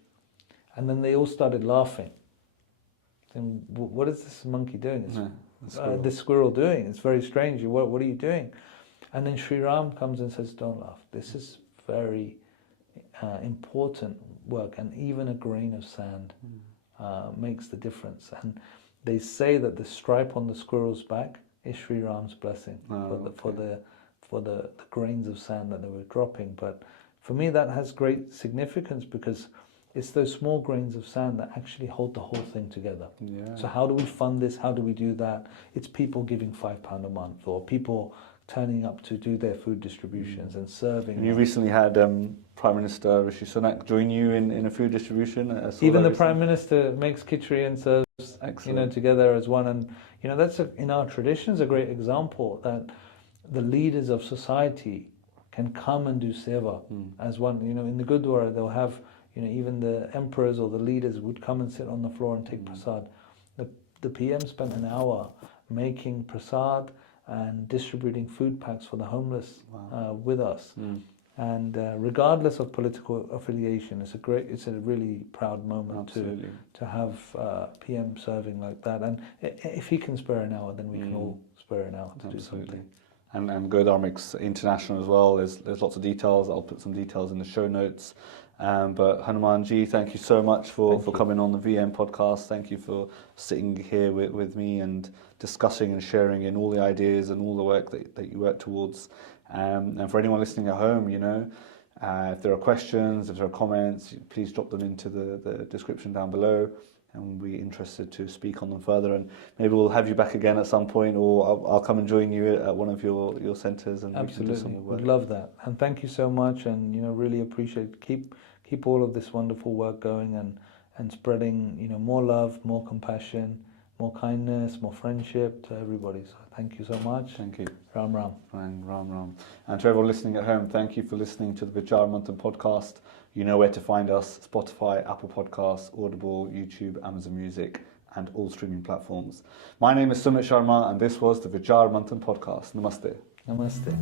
And then they all started laughing. And what is this monkey doing? This squirrel doing? It's very strange. What are you doing? And then Sri Ram comes and says, don't laugh. This is very important work. And even a grain of sand makes the difference. And they say that the stripe on the squirrel's back is Sri Ram's blessing for the grains of sand that they were dropping. But for me, that has great significance, because it's those small grains of sand that actually hold the whole thing together. So how do we fund this? How do we do that? It's people giving £5 a month, or people turning up to do their food distributions and serving. And you recently had Prime Minister Rishi Sunak join you in a food distribution. Even the Prime Minister makes khichdi and serves, together as one. And that's in our traditions a great example that the leaders of society can come and do seva as one. In the Gurdwara they'll have. Even the emperors or the leaders would come and sit on the floor and take prasad. The PM spent an hour making prasad and distributing food packs for the homeless with us. And regardless of political affiliation, it's a really proud moment to have PM serving like that. And if he can spare an hour, then we can all spare an hour to do something. And Go Dharmic's international as well. There's lots of details. I'll put some details in the show notes. But Hanumanji, thank you so much for coming on the VM podcast. Thank you for sitting here with me and discussing and sharing in all the ideas and all the work that you work towards. And for anyone listening at home, If there are questions, if there are comments, please drop them into the description down below, and we'll be interested to speak on them further. And maybe we'll have you back again at some point, or I'll come and join you at one of your centres. And absolutely, would love that. And thank you so much. And really appreciate. Keep all of this wonderful work going and spreading more love, more compassion, more kindness, more friendship to everybody. So thank you so much. Thank you. Ram Ram. Ram Ram. And to everyone listening at home, thank you for listening to the Vichaar Manthan podcast. You know where to find us: Spotify, Apple Podcasts, Audible, YouTube, Amazon Music, and all streaming platforms. My name is Sumit Sharma, and this was the Vichaar Manthan podcast. Namaste. Namaste.